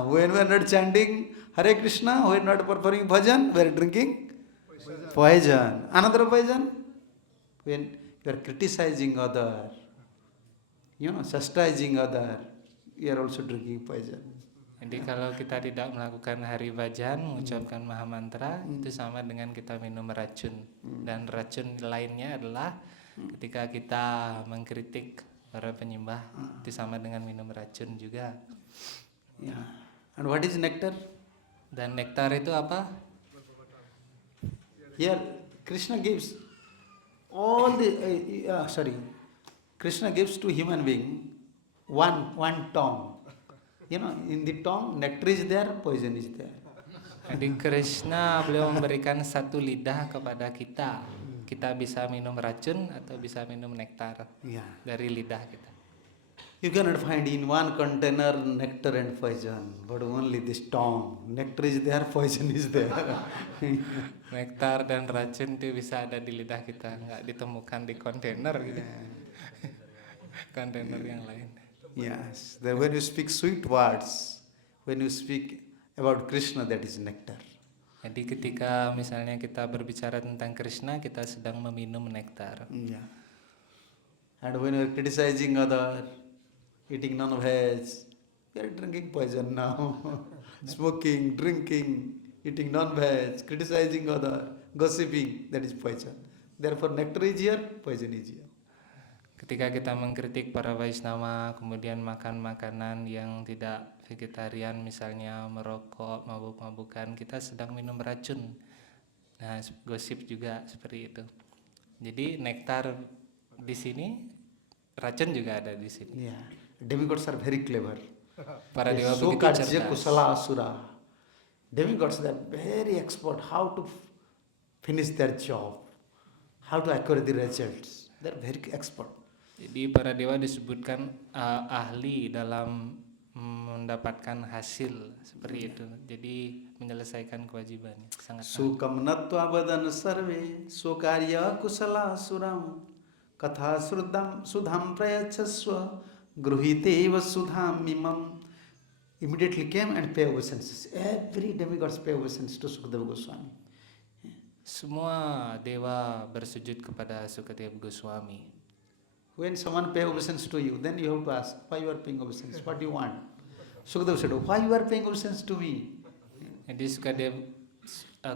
When we are not chanting Hare Krishna, we are not performing bhajan, we are drinking poison. Another poison, when you are criticizing other, chastising other, you are also drinking poison. Jadi kalau kita tidak melakukan hari bhajan, mengucapkan maha mantra, itu sama dengan kita minum racun. Dan racun lainnya adalah ketika kita mengkritik para penyembah, itu sama dengan minum racun juga. Yeah. And what is nectar? Dan nektar itu apa? Here, Krishna gives all the, Krishna gives to human being one tongue. In the tongue, nectar is there, poison is there. Jadi Krishna beliau memberikan satu lidah kepada kita. Kita bisa minum racun atau bisa minum nektar Yeah. dari lidah kita. You cannot find in one container nectar and poison, but only this tongue. Nectar is there, poison is there. Nektar dan racun itu bisa ada di lidah kita, nggak ditemukan di kontainer gitu. Kontainer yang lain. Yes, when you speak sweet words, when you speak about Krishna, that is nectar. Jadi ketika misalnya kita berbicara tentang Krishna, kita sedang meminum nektar. Yeah. And when you are criticizing other, eating non-veg, you are drinking poison now. Smoking, drinking, eating non-veg, criticizing other, gossiping, that is poison. Therefore, nectar is here, poison is here. Ketika kita mengkritik para Vaishnava, kemudian makan makanan yang tidak vegetarian, misalnya merokok, mabuk-mabukan, kita sedang minum racun. Nah, gosip juga seperti itu. Jadi nektar di sini, racun juga ada di sini. Yeah. Demigods are very clever. Para dewa So begitu Karja cerdas. Kusala Asura. Demigods are very expert how to finish their job, how to acquire the results. They are very expert. Jadi para dewa disebutkan ahli dalam mendapatkan hasil seperti itu. Jadi menyelesaikan kewajibannya sangat ahli. Sukam natva vadan sarve sukarya kusala suram katha sudham prayachasva gruhite vasudham mimam. Immediately came and pay obeisances. Every demigods pay obeisances to Sukadeva Goswami. Semua dewa bersujud kepada Sukadeva Goswami. When someone pay obeisance to you, then you have to ask, why you are paying obeisance? What do you want? Sukadeva said, why you are paying obeisance to me? Jadi Sukadeva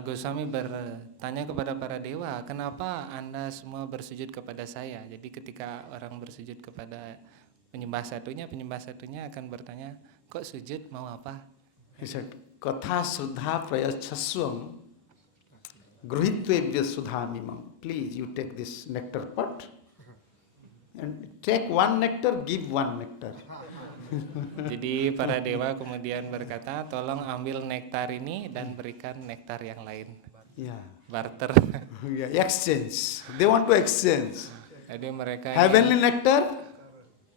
Goswami bertanya kepada para dewa, kenapa Anda semua bersujud kepada saya? Jadi ketika orang bersujud kepada penyembah satunya akan bertanya, kok sujud mau apa? He said, Katha Sudha Prayachaswam Gruhitvebhya Sudhamimam. Please, you take this nectar pot and take one nectar, give one nectar. Jadi para dewa kemudian berkata, tolong ambil nektar ini dan berikan nektar yang lain. Yeah. Barter. Yeah, exchange. They want to exchange. Jadi mereka Heavenly nectar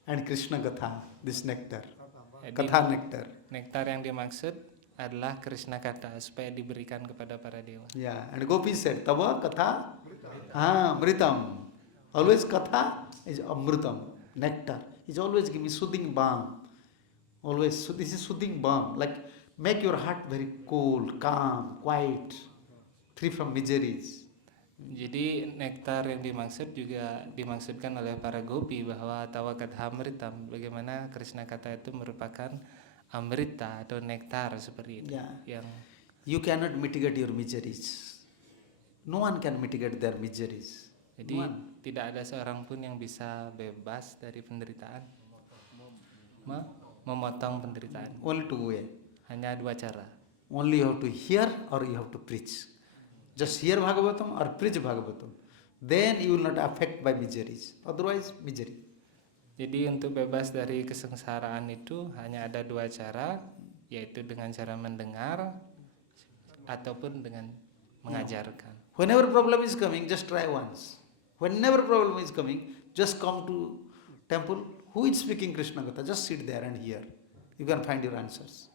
and Krishna Katha, this nectar. Katha nectar. Nektar yang dimaksud adalah Krishna Katha supaya diberikan kepada para dewa. Yeah, and Gopi said, Tava Katha Amritam. Always Katha is Amritam, nectar. It's always give me soothing balm. Always, so this is soothing balm. Like, make your heart very cool, calm, quiet, free from miseries. Jadi nektar yang dimaksud juga dimaksudkan oleh para gopi bahwa tawakatha amritam, bagaimana Krishna Katha itu merupakan amrita atau nektar seperti itu. Yeah. Yang You cannot mitigate your miseries. No one can mitigate their miseries. jadi tidak ada seorang pun yang bisa bebas dari penderitaan. Memotong penderitaan. Only two way. Hanya dua cara. Only you have to hear or you have to preach. Just hear Bhagavatam or preach Bhagavatam. Then you will not affect by miseries. Otherwise, misery. Jadi untuk bebas dari kesengsaraan itu hanya ada dua cara, yaitu dengan cara mendengar ataupun dengan mengajarkan. Whenever problem is coming, just try once. Whenever problem is coming, just come to temple. Who is speaking Krishna Katha? Just sit there and hear. You can find your answers.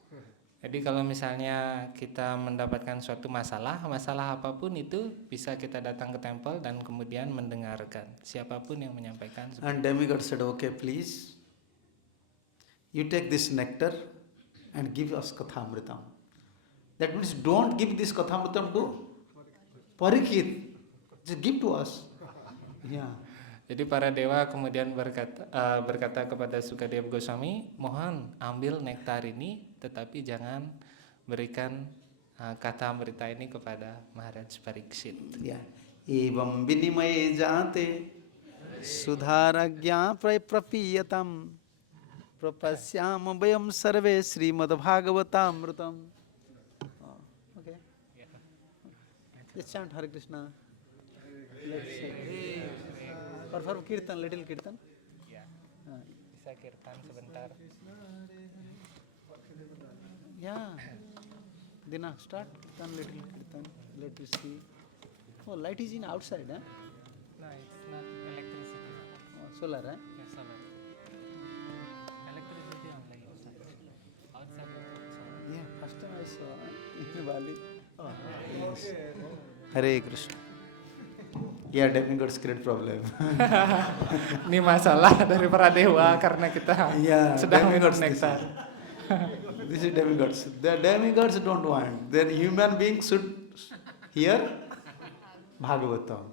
Jadi kalau misalnya kita mendapatkan suatu masalah apapun itu bisa kita datang ke tempel dan kemudian mendengarkan siapapun yang menyampaikan. And demigod said, okay, please, you take this nectar and give us Kathamritam. That means don't give this Kathamritam to Parikshit. Just give to us. Yeah. Jadi para dewa kemudian berkata kepada Sukadeva Goswami, mohon ambil nektar ini, tetapi jangan berikan kata amrita ini kepada Maharaj Parikshit. Yeah. Evam vinimay jate sudharagya prapiyatam prapasyam vayam sarve Srimad Bhagavatamritam. Okay. Let's chant Hare Krishna. Perform kirtan, little kirtan. Ya, bisa kirtan sebentar. Yeah. Dina, start kirtan, little kirtan. Let us see. Oh, light is in outside, huh? No, it's not electricity. Oh, solar, huh? Yes, solar. Electricity only outside. Outside solar. Yeah, first time I saw in Bali. Oh, yes. Hare Krishna. Yeah, demigods create problem. Ini masalah dari para dewa karena kita Yeah, sedang minum demigods this nektar. This is demigods. The demigods don't want. Then human beings should hear Bhagavatam.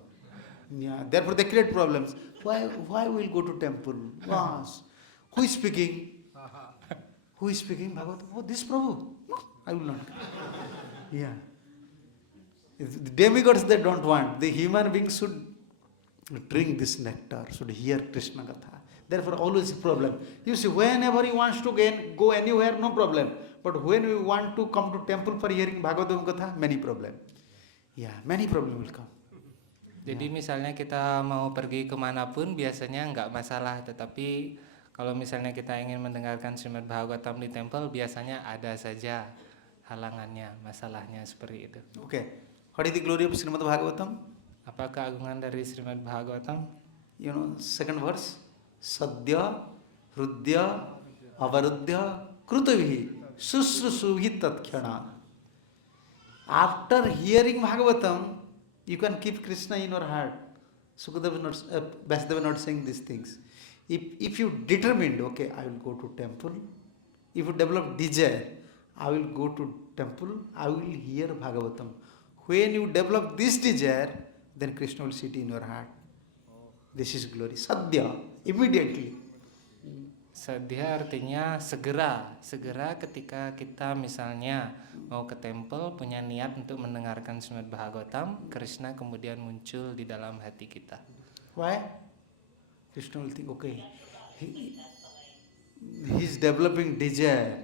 Yeah, therefore they create problems. Why we'll go to temple? Was who is speaking? Who is speaking Bhagavatam? Oh, this Prabhu. No, I will not. Yeah. The demigods they don't want. The human beings should drink this nectar, should hear Krishna Katha. Therefore, always a problem. You see, whenever he wants to go anywhere, no problem. But when we want to come to temple for hearing Bhagavatam Katha, many problem. Yeah, many problem will come. Jadi misalnya kita mau pergi kemanapun biasanya nggak masalah, tetapi kalau misalnya kita ingin mendengarkan Srimad Bhagavatam di temple biasanya ada saja halangannya, masalahnya seperti itu. Okay. What is the glory of Srimad Bhagavatam? Apa keagungan dari Srimad Bhagavatam? You know, second verse. Sadya, Hrudya, Avarudya, Krutavihi, Susrusuhi Tatkhana. After hearing Bhagavatam, you can keep Krishna in your heart. Sukadeva not, Vasudeva not saying these things. If you determined, okay, I will go to temple. If you develop desire, I will go to temple, I will hear Bhagavatam. When you develop this desire, then Krishna will sit in your heart. This is glory. Sadhya, immediately. Sadhya artinya segera. Segera ketika kita misalnya mau ke temple, punya niat untuk mendengarkan Srimad Bhagavatam, Krishna kemudian muncul di dalam hati kita. Why? Krishna will think, okay, he is developing desire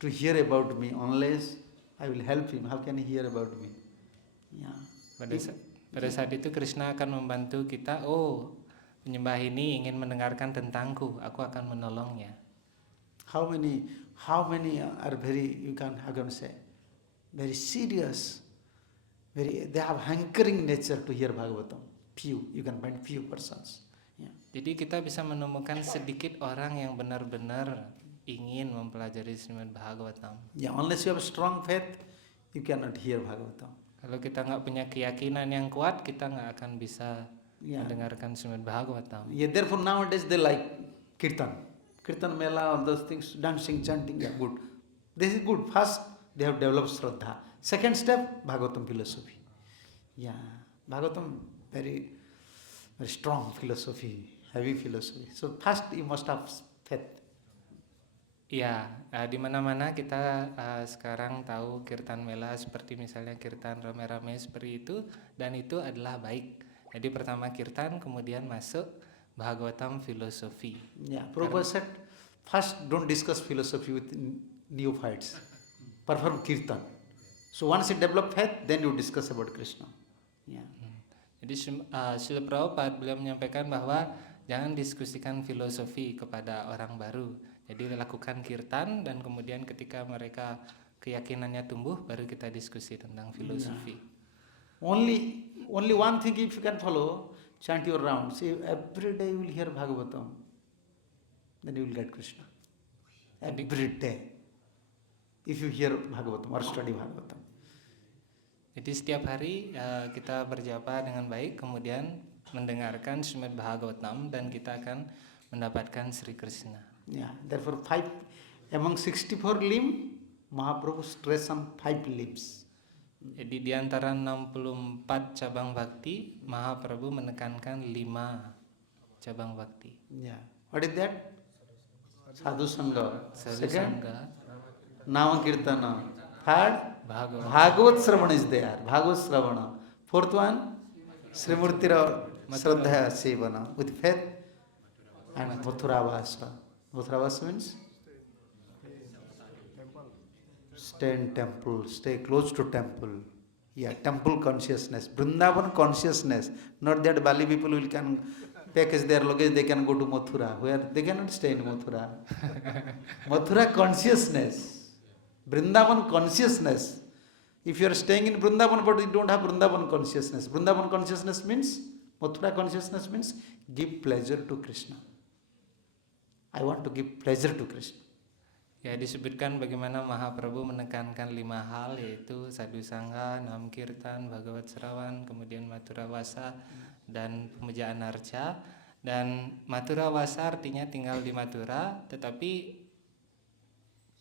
to hear about me. Unless I will help him, how can he hear about me? Yeah. Pada saat itu Krishna akan membantu kita, oh penyembah ini ingin mendengarkan tentangku, aku akan menolongnya. How many are very, you can, how can I say, very serious, they have hankering nature to hear Bhagavatam. Few, you can find few persons. Yeah. Jadi kita bisa menemukan sedikit orang yang benar-benar ingin mempelajari Srimad Bhagavatam. Yeah, unless you have strong faith, you cannot hear Bhagavatam. Kalau kita nggak punya keyakinan yang kuat, kita nggak akan bisa mendengarkan Srimad Bhagavatam. Yeah, therefore nowadays they like kirtan. Kirtan mela, all those things, dancing, chanting, yeah, good. This is good. First, they have developed Shraddha. Second step, Bhagavatam philosophy. Yeah, Bhagavatam, very, very strong philosophy, heavy philosophy. So first you must have faith. Ya, di mana-mana kita sekarang tahu kirtan mela seperti misalnya kirtan rame-rame seperti itu, dan itu adalah baik. Jadi pertama kirtan, kemudian masuk Bhagavatam filosofi. Yeah, Prabhupada said, first don't discuss philosophy with neophytes. Perform kirtan. So once you develop faith, then you discuss about Krishna. Yeah. Jadi Srila Prabhupada beliau menyampaikan bahwa jangan diskusikan filosofi kepada orang baru. Jadi lakukan kirtan dan kemudian ketika mereka keyakinannya tumbuh, baru kita diskusi tentang filosofi. Yeah. Only one thing if you can follow, chant your round. See, every day you will hear Bhagavatam. Then you will get Krishna. Every day. If you hear Bhagavatam or study Bhagavatam. Jadi setiap hari kita berjapa dengan baik, kemudian mendengarkan Srimad Bhagavatam dan kita akan mendapatkan Sri Krishna. Yeah, therefore among 64 limb, Mahaprabhu stress on 5 limbs. Jadi di antara 64 cabang bakti, Mahaprabhu menekankan 5 cabang bhakti. Yeah. What is that? Sadhu Sangha. Sadhu Second, Sangha, Nama Kirtana. Third, Bhagavat, Bhagavat Shravana is there. Bhagavat Shravana. Fourth one, Srimurti Shraddha Sevana with faith and Mathuravasa. Mathuravasa means stay in temple, stay close to temple. Yeah, temple consciousness, Vrindavan consciousness. Not that Bali people will can package their luggage, they can go to Mathura, where they cannot stay in Mathura. Mathura consciousness, Vrindavan consciousness. If you are staying in Vrindavan but you don't have Vrindavan consciousness means, Mathura consciousness means give pleasure to Krishna. I want to give pleasure to Krishna. ya disebutkan bagaimana Mahaprabhu menekankan 5 hal, yaitu sadhu sangha, nam kirtan, bhagavat sravan, kemudian maturawasa dan pemujaan arca. Dan maturawasa artinya tinggal di Mathura, tetapi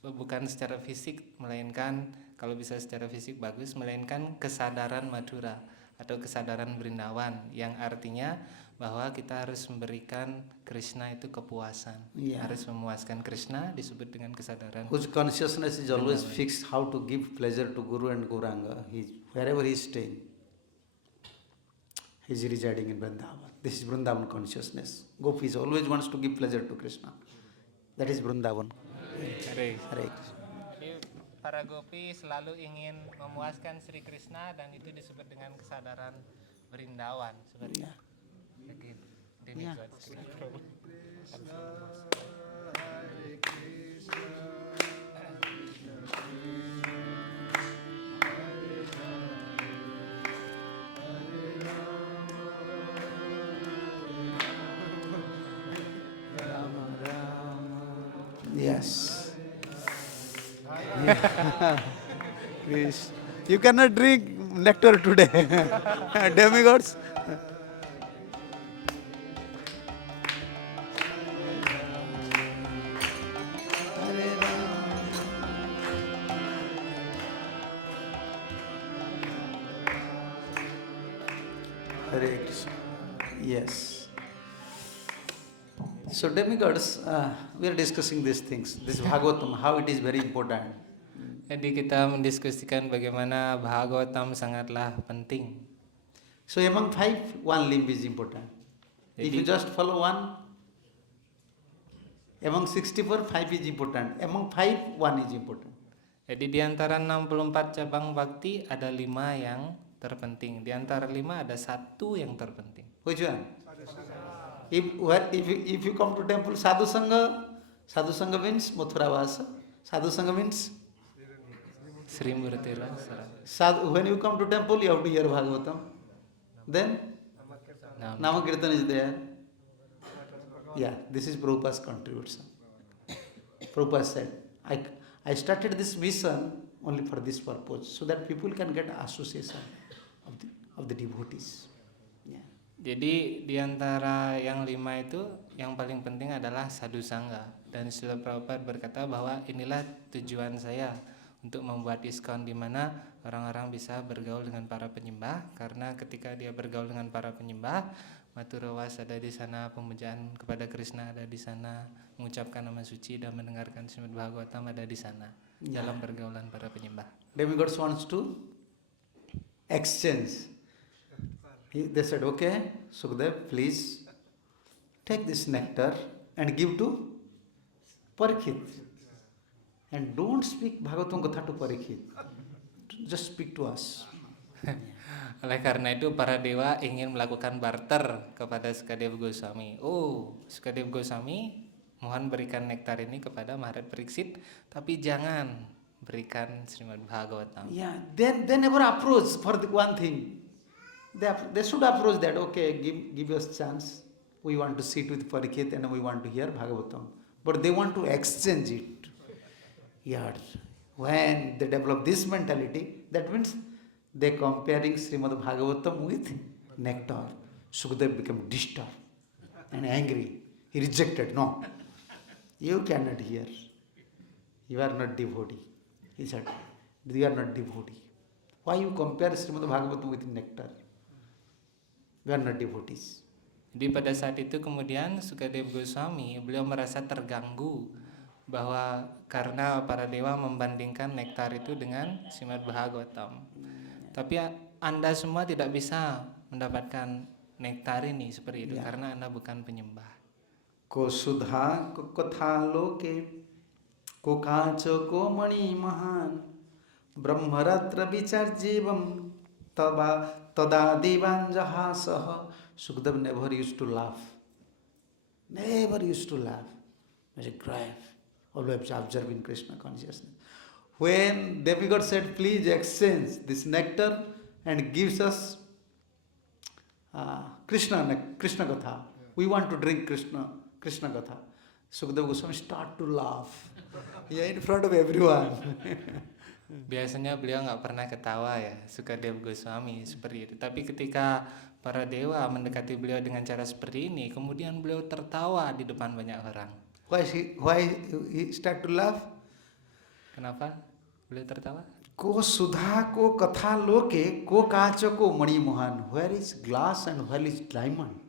bukan secara fisik, melainkan kalau bisa secara fisik bagus, melainkan kesadaran Madura atau kesadaran Brindawan, yang artinya bahwa kita harus memberikan Krishna itu kepuasan. Yeah. Harus memuaskan Krishna disebut dengan kesadaran. Whose consciousness is always fixed how to give pleasure to Guru and Gauranga. Wherever he is staying, he is residing in Vrindavan. This is Vrindavan consciousness. Gopis always wants to give pleasure to Krishna. That is Vrindavan. Hare. Hare Krishna. Jadi para gopi selalu ingin memuaskan Sri Krishna, dan itu disebut dengan kesadaran Brindawan. Seperti Yeah. Yeah. Yes. Krishna. You cannot drink nectar today. Demigods. Hare Krishna. Yes. So demigods, we are discussing these things. This Bhagavatam, how it is very important. Jadi kita mendiskusikan bagaimana Bhagavatam sangatlah penting. So among 5, one limb is important. If you just follow one, among 64, 5 is important. Among 5, one is important. Jadi di antara 64 cabang bakti ada 5 yang terpenting. Di antara 5 ada 1 yang terpenting. Which one? If you come to temple, Sadhu Sangha means Mathuravasa. Sadhu Sangha means Sri Murtila. when you come to temple, you have to hear Bhagavatam. Then Nama Kirtan is there. Yeah, this is Prabhupada's contribution. Prabhupada said, I started this mission only for this purpose, so that people can get association of the devotees. Yeah. Jadi di antara yang 5 itu yang paling penting adalah sadhu sangha. Dan Srila Prabhupada berkata bahwa inilah tujuan saya untuk membuat ISKCON, di mana orang-orang bisa bergaul dengan para penyembah, karena ketika dia bergaul dengan para penyembah, Maturawas ada di sana, pemujaan kepada Krishna ada di sana, mengucapkan nama suci dan mendengarkan Srimad Bhagavatam ada di sana, dalam pergaulan para penyembah. Demigods wants to exchange. They said, okay, Sukdev, please take this nectar and give to Parikshit. And don't speak Bhagavatam Katha to Parikshit. Just speak to us. Oleh karena itu para dewa ingin melakukan barter kepada Sukadeva Goswami. Oh, Sukadeva Goswami, mohon berikan nektar ini kepada Maharaj Parikshit, tapi jangan berikan Srimad Bhagavatam. Yeah, they never approach for the one thing. They should approach that, okay, give us chance. We want to sit with Parikshit and we want to hear Bhagavatam. But they want to exchange it. Yeah. When they develop this mentality, that means they comparing Srimad Bhagavatam with nectar. Sukadeva became disturbed and angry. He rejected. No, you cannot hear. You are not devotee. He said, you are not devotee. Why you compare Srimad Bhagavatam with nectar? We are not devotees. Jadi pada saat itu kemudian Sukadeva Goswami beliau merasa terganggu bahwa karena para dewa membandingkan nektar itu dengan Srimad Bhagavatam. Tapi Anda semua tidak bisa mendapatkan nektar ini seperti itu karena Anda bukan penyembah. Ko sudha ko katha loke ko kacha ko mani mahan brahmaratra vichar tada devan jahasaha. Sukadeva never used to laugh. Never used to laugh. As a grave, always observing Krishna consciousness. When demigod said, please exchange this nectar and gives us Krishna Katha. We want to drink Krishna Katha. Sukadeva Goswami start to laugh. In front of everyone. Biasanya beliau nggak pernah ketawa ya, Sukadeva Goswami seperti itu. Tapi ketika para dewa mendekati beliau dengan cara seperti ini, kemudian beliau tertawa di depan banyak orang. Why he start to laugh? Kenapa beliau tertawa? Ko sudha ko katha loke ko kacha ko mani mohan. Where is glass and where is diamond?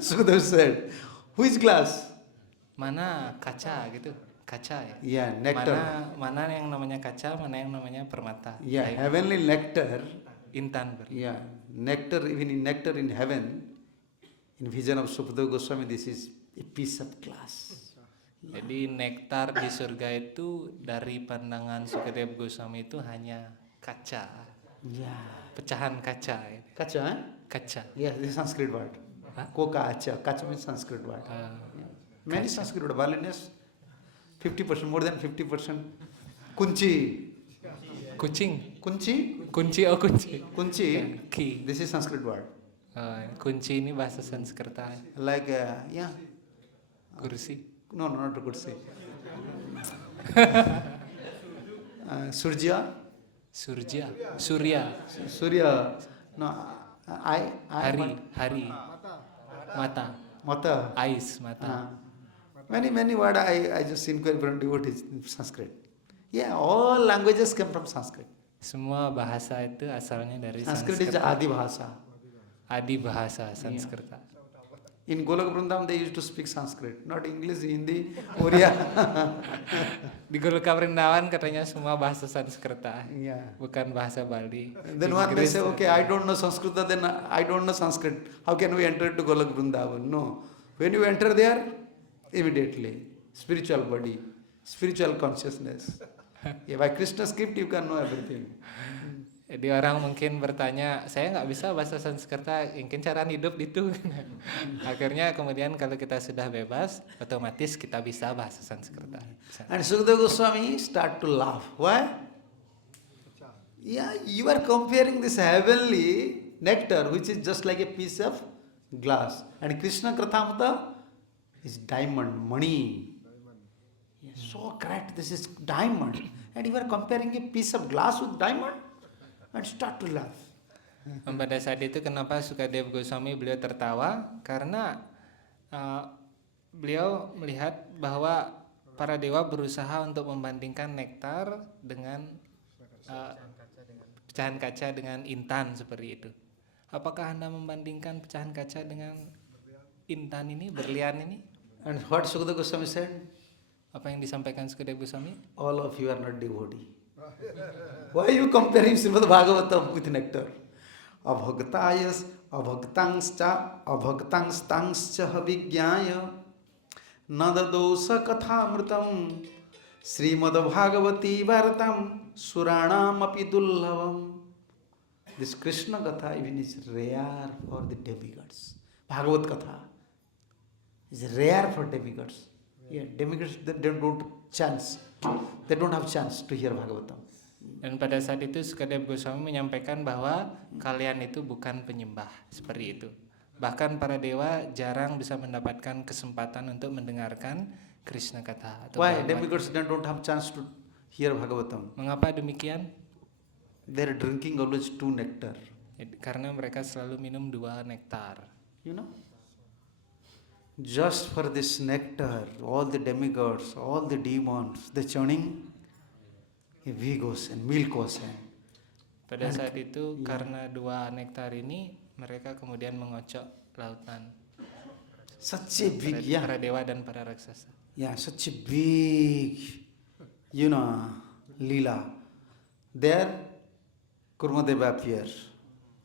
Sukadeva said, who is glass? Mana kaca gitu, kaca ya? Yeah, nectar. Mana yang namanya kaca, mana yang namanya permata. Yeah, heavenly nectar. Intan. Yeah, nectar, even in nectar in heaven, in vision of Sukadeva Goswami, this is a piece of glass. Jadi nektar di surga itu dari pandangan Sukadeva Goswami itu hanya kaca. Yeah. Pecahan kaca ya. Kacha, eh? Kaca. Yeah, this is Sanskrit word. Huh? Ko kacha. Kacha means Sanskrit word. Yeah. Many Sanskrit word. Balinese, 50%, more than 50%. Kunchi. Kucing. Kunchi? Kunci, oh kunci. Kunchi. Key. This is Sanskrit word. Kunci ini bahasa Sanskerta. Like, yeah. Kursi. No, not kursi. Surya. Surya. Surya. Surya. No, Hari. Mata. Mata. Eyes, mata. Many words I just inquire from devotees in Sanskrit. Yeah, all languages come from Sanskrit. Semua bahasa itu asalnya dari Sanskrit is Sanskerta. Adi Bhasa. Adi bahasa Sanskerta. In Golok Vrindavan they used to speak Sanskrit, not English, Hindi, Oriya. Di Goloka Vrindavan katanya semua bahasa Sanskerta, Yeah. bukan bahasa Bali. Then one they say, okay, I don't know Sanskrit, then I don't know Sanskrit. How can we enter to Golok Vrindavan? No. When you enter there, immediately, spiritual body, spiritual consciousness. Yeah, by Krishna's gift you can know everything. Jadi orang mungkin bertanya, saya nggak bisa bahasa Sanskerta, mungkin cara hidup itu. Akhirnya kemudian kalau kita sudah bebas, otomatis kita bisa bahasa Sanskerta. And Sukadeva Goswami start to laugh. Why? Yeah, you are comparing this heavenly nectar, which is just like a piece of glass. And Krishna Kathamata is diamond, money. Yeah, so correct, this is diamond. And you are comparing a piece of glass with diamond? And start to laugh. Pada saat itu kenapa Sukadeva Goswami beliau tertawa? Karena beliau melihat bahwa para dewa berusaha untuk membandingkan nektar dengan pecahan kaca dengan intan seperti itu. Apakah Anda membandingkan pecahan kaca dengan intan ini, berlian ini? And what Sukadeva Goswami said? Apa yang disampaikan Sukadeva Goswami? All of you are not devotee. Why are you comparing Srimad Bhagavatam with nectar? Abhagtangscha havigyaya nadadosa kathamritam Srimad Bhagavati Bharatam Suranam api dullabam. This Krishna Katha even is rare for the demigods. Bhagavat Katha is rare for demigods. Yeah, demigods they don't chance. They don't have chance to hear Bhagavatam. Dan pada saat itu Sukadeva Goswami menyampaikan bahwa kalian itu bukan penyembah seperti itu. Bahkan para dewa jarang bisa mendapatkan kesempatan untuk mendengarkan Krishna Katha. Why? Demigods don't have chance to hear Bhagavatam. Mengapa demikian? They are drinking always two nectar. Karena mereka selalu minum 2 nektar. You know? Just for this nectar, all the demigods, all the demons, the churning vigos and milk ocean. Pada saat itu karena 2 nektar ini mereka kemudian mengocok lautan. Such a big, yeah, para dewa dan para raksasa. yeah, such a big, lila. There, Kurmadeva appear.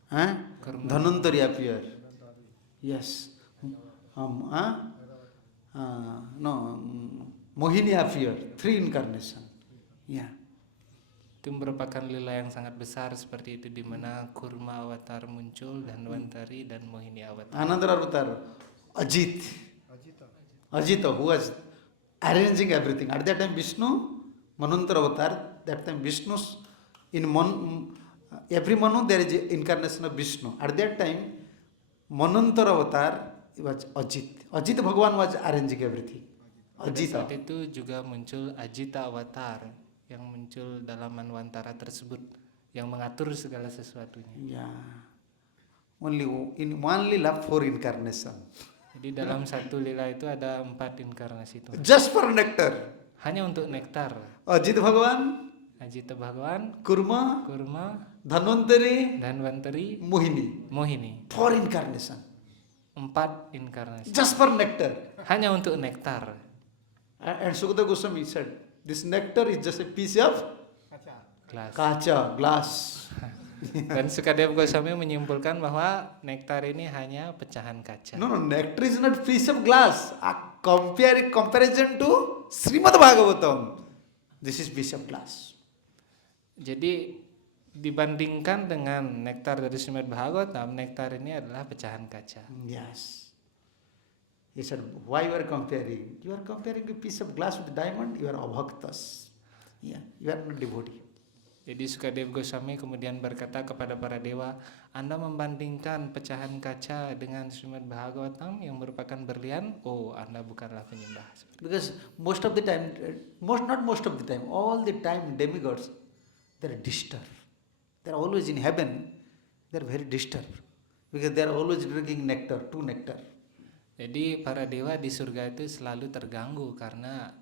Kurma. Dhanvantari appear. Yes. Mohini appear. 3 incarnation. Yeah. Itu merupakan lila yang sangat besar seperti itu, di mana Kurma avatar muncul, Dhanvantari dan Mohini avatar. Another avatar, Ajita, who was arranging everything. At that time, Vishnu, Manvantara avatar, that time Vishnu's, every Manu there is an incarnation of Vishnu. At that time, Manvantara avatar was Ajit. Ajit Bhagavan was arranging everything. Pada Ajita. saat itu juga muncul Ajita avatar yang muncul dalam Manwantara tersebut, yang mengatur segala sesuatunya. Yeah. In one lila, 4 incarnation. Jadi dalam satu lila itu ada 4 inkarnasi Tuhan. Just for nectar. Hanya untuk nektar. Ajit Bhagavan, Ajita Bhagawan, Kurma, Kurma, Dhanvantari, Dhanvantari, Mohini. Mohini. 4 incarnation. 4 inkarnasi. Just for nectar. Hanya untuk nektar. And Sukadeva Goswami said, this nectar is just a piece of Gelas. kaca, glass. Dan Sukadeva Goswami menyimpulkan bahwa nektar ini hanya pecahan kaca. No, nectar is not piece of glass. Comparison to Srimad Bhagavatam. This is piece of glass. Jadi dibandingkan dengan nektar dari Srimad Bhagavatam, nektar ini adalah pecahan kaca. Yes. He said, why you are comparing? You are comparing a piece of glass with diamond, you are abhaktas. Yeah, you are not devotee. Jadi Sukadeva Goswami kemudian berkata kepada para dewa, Anda membandingkan pecahan kaca dengan Srimad Bhagavatam yang merupakan berlian, Anda bukanlah penyembah. Because most of the time, not most of the time, all the time demigods, they are disturbed. They are always in heaven, they are very disturbed. Because they are always drinking nectar, 2 nectar. Jadi para dewa di surga itu selalu terganggu karena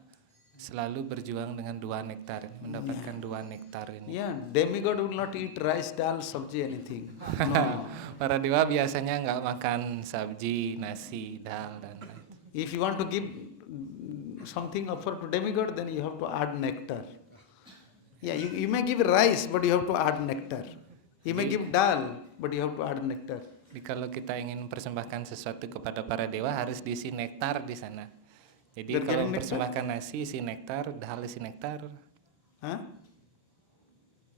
selalu berjuang dengan 2 nektar, mendapatkan 2 nektar ini. Yeah, demigod will not eat rice, dal, sabji, anything. No. Para dewa biasanya nggak makan sabji, nasi, dal, dan lain. If you want to give something offer to demigod, then you have to add nectar. Yeah, you may give rice, but you have to add nectar. You may give dal, but you have to add nectar. Jadi kalau kita ingin persembahkan sesuatu kepada para dewa harus diisi nektar di sana. Jadi kalau mempersembahkan nasi isi nektar, dal isi nektar. Huh?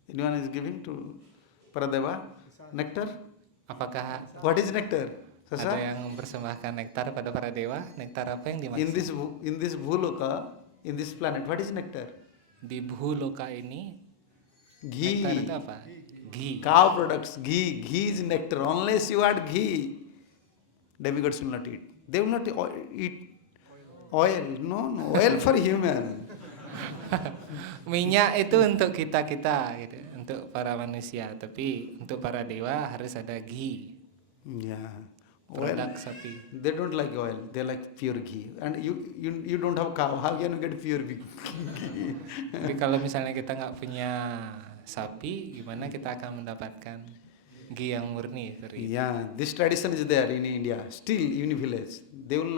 Anyone is giving to Paradeva nectar? Apakah What is nectar? ada yang mempersembahkan nektar pada para dewa? Nektar apa yang dimaksud? In this Bhuloka, in this planet, what is nectar? Di Bhuloka ini Ghee. nektar itu apa? Ghee. Cow products, ghee. Ghee is nectar. Unless you add ghee, demigods will not eat. They will not eat oil. No, oil for human. Minyak itu untuk kita gitu, untuk para manusia. Tapi untuk para dewa harus ada ghee. Yeah. Produk sapi. They don't like oil. They like pure ghee. And you don't have cow. How can you get pure ghee? Jadi kalau misalnya kita nggak punya sapi, gimana kita akan mendapatkan ghee yang murni? Yeah, this tradition is there in India. Still, in village, they will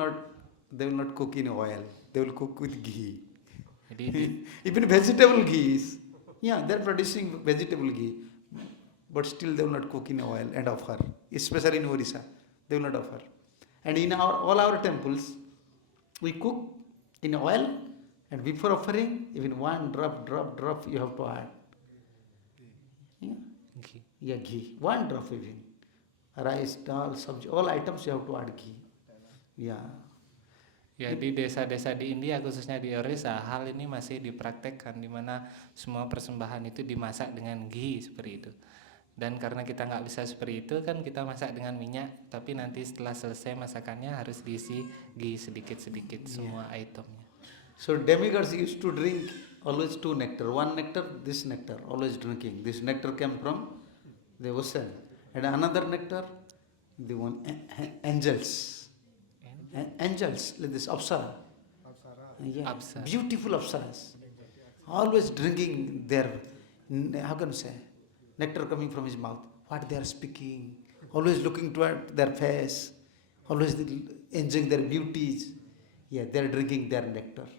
not cook in oil. They will cook with ghee. Jadi Even vegetable ghees. Yeah, they are producing vegetable ghee, but still they will not cook in oil and offer. Especially in Orissa, they will not offer. And in all our temples, we cook in oil, and before offering, even 1 drop you have to add. ghee. Yeah, ghee. 1 drop even. Rice, dal, sabji, all items you have to add ghee. Yeah. Ya, di desa-desa di India khususnya di Orissa hal ini masih dipraktekkan, di mana semua persembahan itu dimasak dengan ghee seperti itu. Dan karena kita nggak bisa seperti itu kan kita masak dengan minyak, tapi nanti setelah selesai masakannya harus diisi ghee sedikit-sedikit semua itemnya. So demigods used to drink always 2 nectar. 1 nectar, this nectar, always drinking. This nectar came from the ocean. And another nectar, the one angels. Angels, like this Apsara. Yeah, Apsara. beautiful Apsaras. Always drinking their, how can you say, nectar coming from his mouth. What they are speaking. Always looking toward their face. always enjoying their beauties. Yeah, they're drinking their nectar.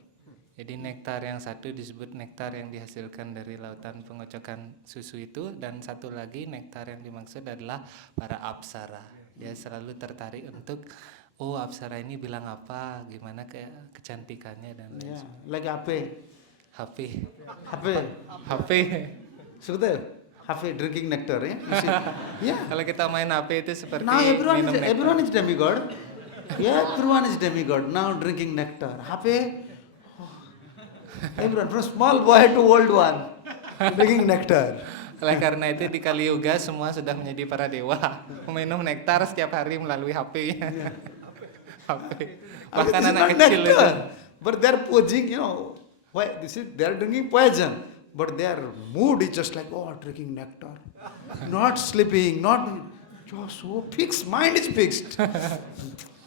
Jadi nektar yang satu disebut nektar yang dihasilkan dari lautan pengocokan susu itu, dan satu lagi nektar yang dimaksud adalah para apsara. Dia selalu tertarik untuk apsara ini bilang apa, gimana kecantikannya dan lain Yeah, sebagainya. like Ape. HP. HP. Sukhdev, Ape drinking nectar, eh? You see? Yeah. Kalau kita main HP itu seperti Now minum nektar. everyone is demigod. Yeah, everyone is demigod. Now drinking nectar. Ape. Everyone, from small boy to old one, drinking nectar. Oleh karena itu di Kali Yuga semua sudah menjadi para dewa, meminum nektar setiap hari melalui HP. HP. Bahkan This is anak not kecil itu. nectar, but they're posing, why this is they're drinking poison, but their mood is just like drinking nectar, not sleeping, not so fixed. Mind is fixed.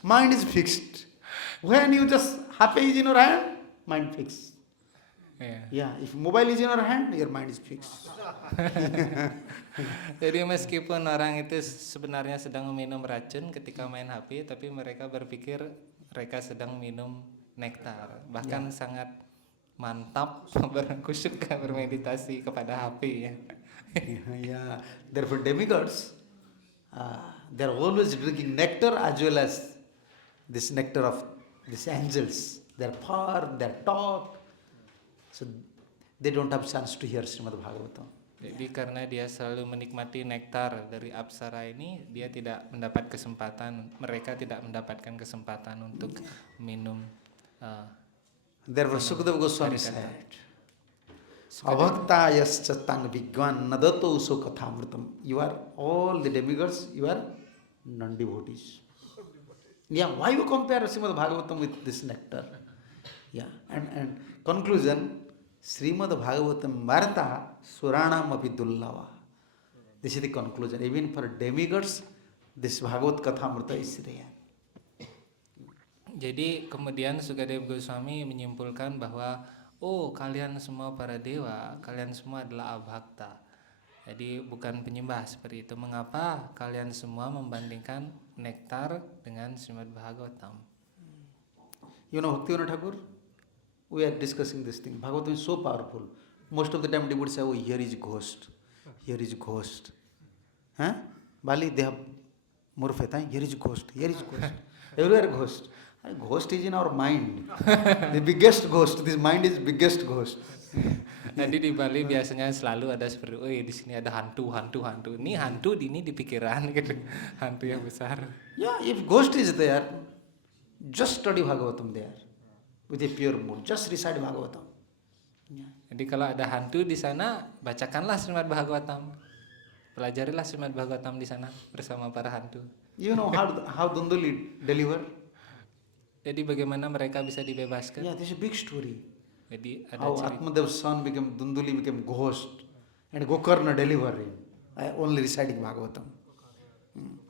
Mind is fixed. When you just happy is in your hand, mind fixed. Iya. Yeah, if mobile is in your hand, your mind is fixed. Jadi meskipun orang itu sebenarnya sedang meminum racun ketika main HP, tapi mereka berpikir mereka sedang minum nektar. Bahkan sangat mantap berkusyuk bermeditasi kepada HP ya. Yeah, therefore demigods, they're always drinking nectar as well as this nectar of these angels. Their form, their talk. So they don't have chance to hear Srimad Bhagavatam. Jadi karena dia selalu menikmati nektar dari apsara ini, dia tidak mendapat kesempatan, mereka tidak mendapatkan kesempatan untuk minum. Therefore Sukadeva Goswami said, Avakta yaschatan vigwan nadato so kathamritam. You are all the demigods, you are non-devotees. Yeah, why you compare Srimad Bhagavatam with this nectar? Yeah, and conclusion, Srimad Bhagavatam Varta Suranam api dullava. This is the conclusion. Even for demigods, this Bhagavat Kathamrita is there. Jadi kemudian Sukadeva Goswami menyimpulkan bahwa kalian semua para dewa, kalian semua adalah abhakta. Jadi bukan penyembah seperti itu. Mengapa kalian semua membandingkan nektar dengan Srimad Bhagavatam? You know Bhaktivinoda Thakur? We are discussing this thing. Bhagavatam is so powerful. Most of the time devotees say, here is ghost. Here is ghost. Huh? Bali, they have more faith. Here is ghost. Here is ghost. Everywhere ghost. Ghost is in our mind. The biggest ghost. This mind is biggest ghost. Jadi di Bali biasanya selalu ada seperti, di sini ada hantu. Ini hantu ini di pikiran gitu, hantu yang besar. Yeah, if ghost is there, just study Bhagavatam there with a pure mood. Just recite Bhagavatam. Yeah. Jadi kalau ada hantu di sana, bacakanlah Srimad Bhagavatam. Pelajarilah Srimad Bhagavatam di sana bersama para hantu. You know how Dunduli deliver? Jadi bagaimana mereka bisa dibebaskan? Yeah, this is a big story. Jadi ada How cerita. Atmadev's son became, Dunduli became ghost and Gokarna delivered him. Only reciting Bhagavatam.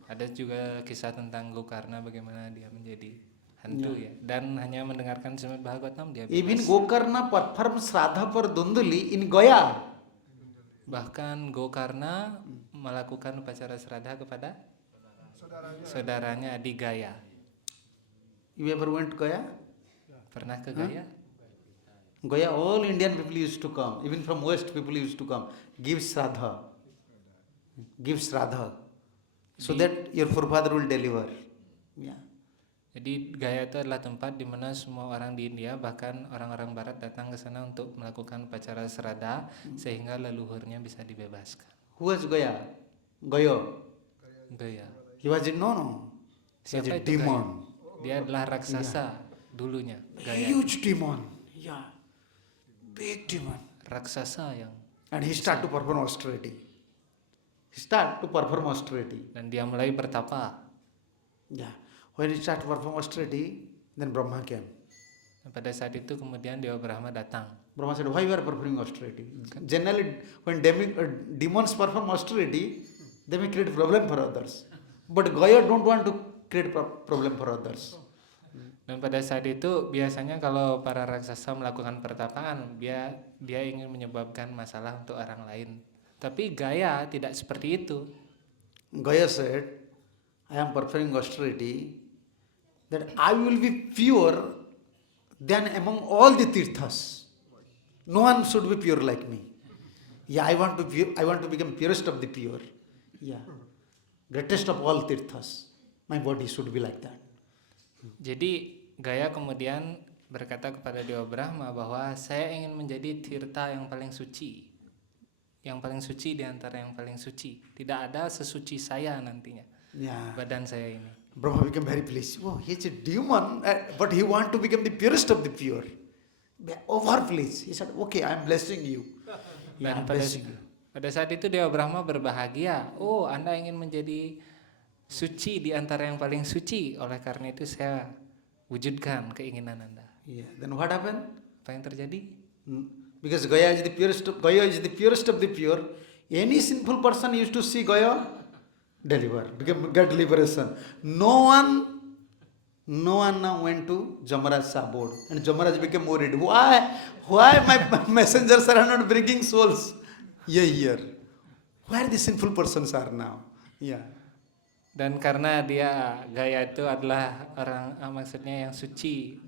Ada juga kisah tentang Gokarna bagaimana dia menjadi hantu ya. Dan hanya mendengarkan Srimad Bhagavatam dia Even bebas. Gokarna performed Shraddha for Dunduli in Gaya. Bahkan Gokarna melakukan upacara Shraddha kepada saudaranya di Gaya. You ever went to Gaya? Pernah ke Gaya? Gaya, all Indian people used to come. Even from West, people used to come. Give Shraddha. Give Shraddha. So that your forefather will deliver. Yeah. Jadi Gaya itu adalah tempat di mana semua orang di India, bahkan orang-orang Barat datang ke sana untuk melakukan upacara Shraddha sehingga leluhurnya bisa dibebaskan. Who was Gaya? Gaya. Gaya. He was no. He was Siapa a itu Gaya? demon. Dia adalah raksasa dulunya. Gaya. Huge demon. Yeah. Big demon. Raksasa yang And he started to perform austerity. dan dia mulai bertapa. Yeah. When he started to perform austerity, then Brahma came. Dan pada saat itu kemudian Dewa Brahma datang. Brahma said, why you are performing austerity? Generally, when demons perform austerity, they may create problem for others. But Gaya don't want to create problem for others. Dan pada saat itu biasanya kalau para raksasa melakukan pertapaan, dia ingin menyebabkan masalah untuk orang lain. Tapi Gaya tidak seperti itu. Gaya said, I am performing austerity that I will be pure than among all the tirthas. No one should be pure like me. Yeah, I want to become purest of the pure. Yeah, greatest of all tirthas. My body should be like that. Jadi Gaya kemudian berkata kepada Dewa Brahma bahwa saya ingin menjadi tirta yang paling suci. Yang paling suci di antara yang paling suci. Tidak ada sesuci saya nantinya. Yeah. Badan saya ini. Brahma became very pleased. Oh, he's a demon, but he want to become the purest of the pure. Over pleased. He said, okay, I'm blessing you. Yeah, Dan I'm blessing you. pada saat itu Dewa Brahma berbahagia. Oh, Anda ingin menjadi suci di antara yang paling suci. Oleh karena itu saya wujudkan keinginan Anda. Yeah. Then what happened? Apa yang terjadi? Because Gaya is the purest of the pure. Any sinful person used to see Gaya, get liberation. No one now went to Jamaraj's abode, and Jamaraj became worried. Why my messengers are not bringing souls here? Where the sinful persons are now? Yeah. Dan karena dia Gaya itu adalah orang maksudnya yang suci,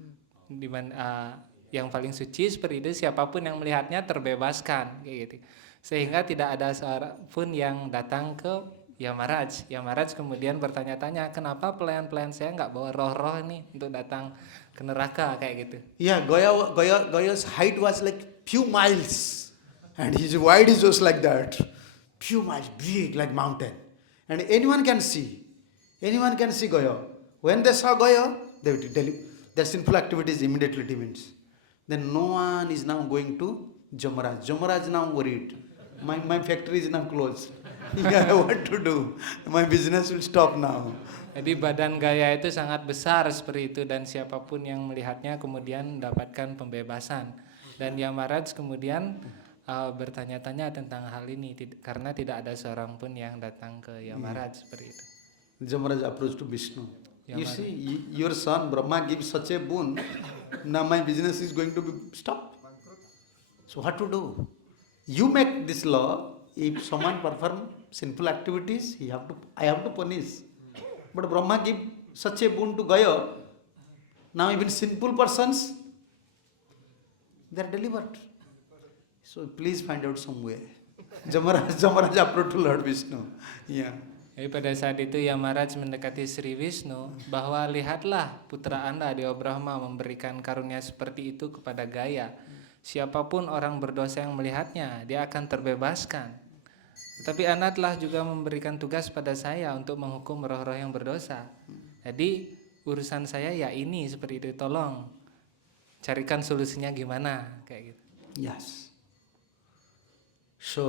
di mana yang paling suci seperti itu, siapapun yang melihatnya terbebaskan kayak gitu. Sehingga tidak ada seorang pun yang datang ke Yamaraj. Yamaraj kemudian bertanya-tanya, kenapa pelayan-pelayan saya nggak bawa roh-roh nih untuk datang ke neraka kayak gitu. Yeah, Gaya's height was like few miles, and his wide is just like that, few miles, big like mountain, and anyone can see Gaya. When they saw Gaya, they would their sinful activities immediately diminished. Then no one is now going to Jamaraj. Jamaraj now worried. My factory is now closed. Yeah, what to do? My business will stop now. Jadi badan Gaya itu sangat besar seperti itu, dan siapapun yang melihatnya kemudian mendapatkan pembebasan. Dan Yamaraj kemudian bertanya-tanya tentang hal ini karena tidak ada seorang pun yang datang ke Yamaraj seperti itu. Jamaraj approached to Vishnu. You Yamaraj. see, your son Brahma gives such a boon. Now my business is going to be stopped. So what to do? You make this law. If someone perform sinful activities, I have to punish. But Brahma give such a boon to Gaya. Now even sinful persons, they are delivered. So please find out some way. Jamaraj approached to Lord Vishnu. Yeah. Jadi pada saat itu Yamaraj mendekati Sri Vishnu bahwa lihatlah putra Anda Dewa Brahma memberikan karunia seperti itu kepada Gaya. Siapapun orang berdosa yang melihatnya, dia akan terbebaskan. Tapi Anda telah juga memberikan tugas pada saya untuk menghukum roh-roh yang berdosa. Jadi urusan saya ya ini seperti itu, tolong carikan solusinya gimana kayak gitu. Yes. So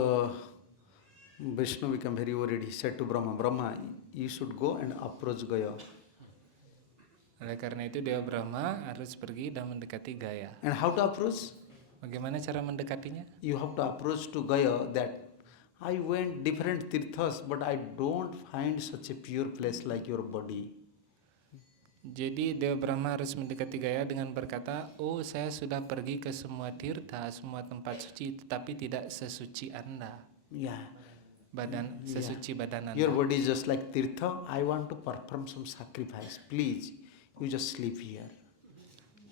Vishnu became very worried. He said to Brahma, you should go and approach Gaya. Oleh karena itu Dewa Brahma harus pergi dan mendekati Gaya. And how to approach? Bagaimana cara mendekatinya? You have to approach to Gaya that I went different tirthas, but I don't find such a pure place like your body. Jadi Dewa Brahma harus mendekati Gaya dengan berkata, oh saya sudah pergi ke semua tirta, semua tempat suci, tetapi tidak sesuci Anda. Yeah. Sesuci badan Anda. Your body is just like tirtha. I want to perform some sacrifice. Please, you just sleep here.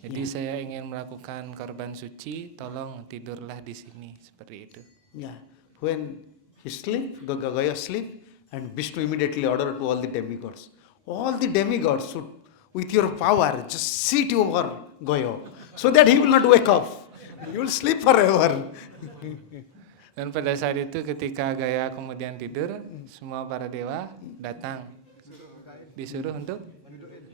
Jadi saya ingin melakukan korban suci, tolong tidurlah di sini, seperti itu. Yeah. When he sleep, Gaya sleep, and Vishnu immediately ordered to all the demigods. All the demigods should, with your power, just sit over Gaya, so that he will not wake up. He will sleep forever. Dan pada saat itu ketika Gaya kemudian tidur, semua para dewa datang, disuruh untuk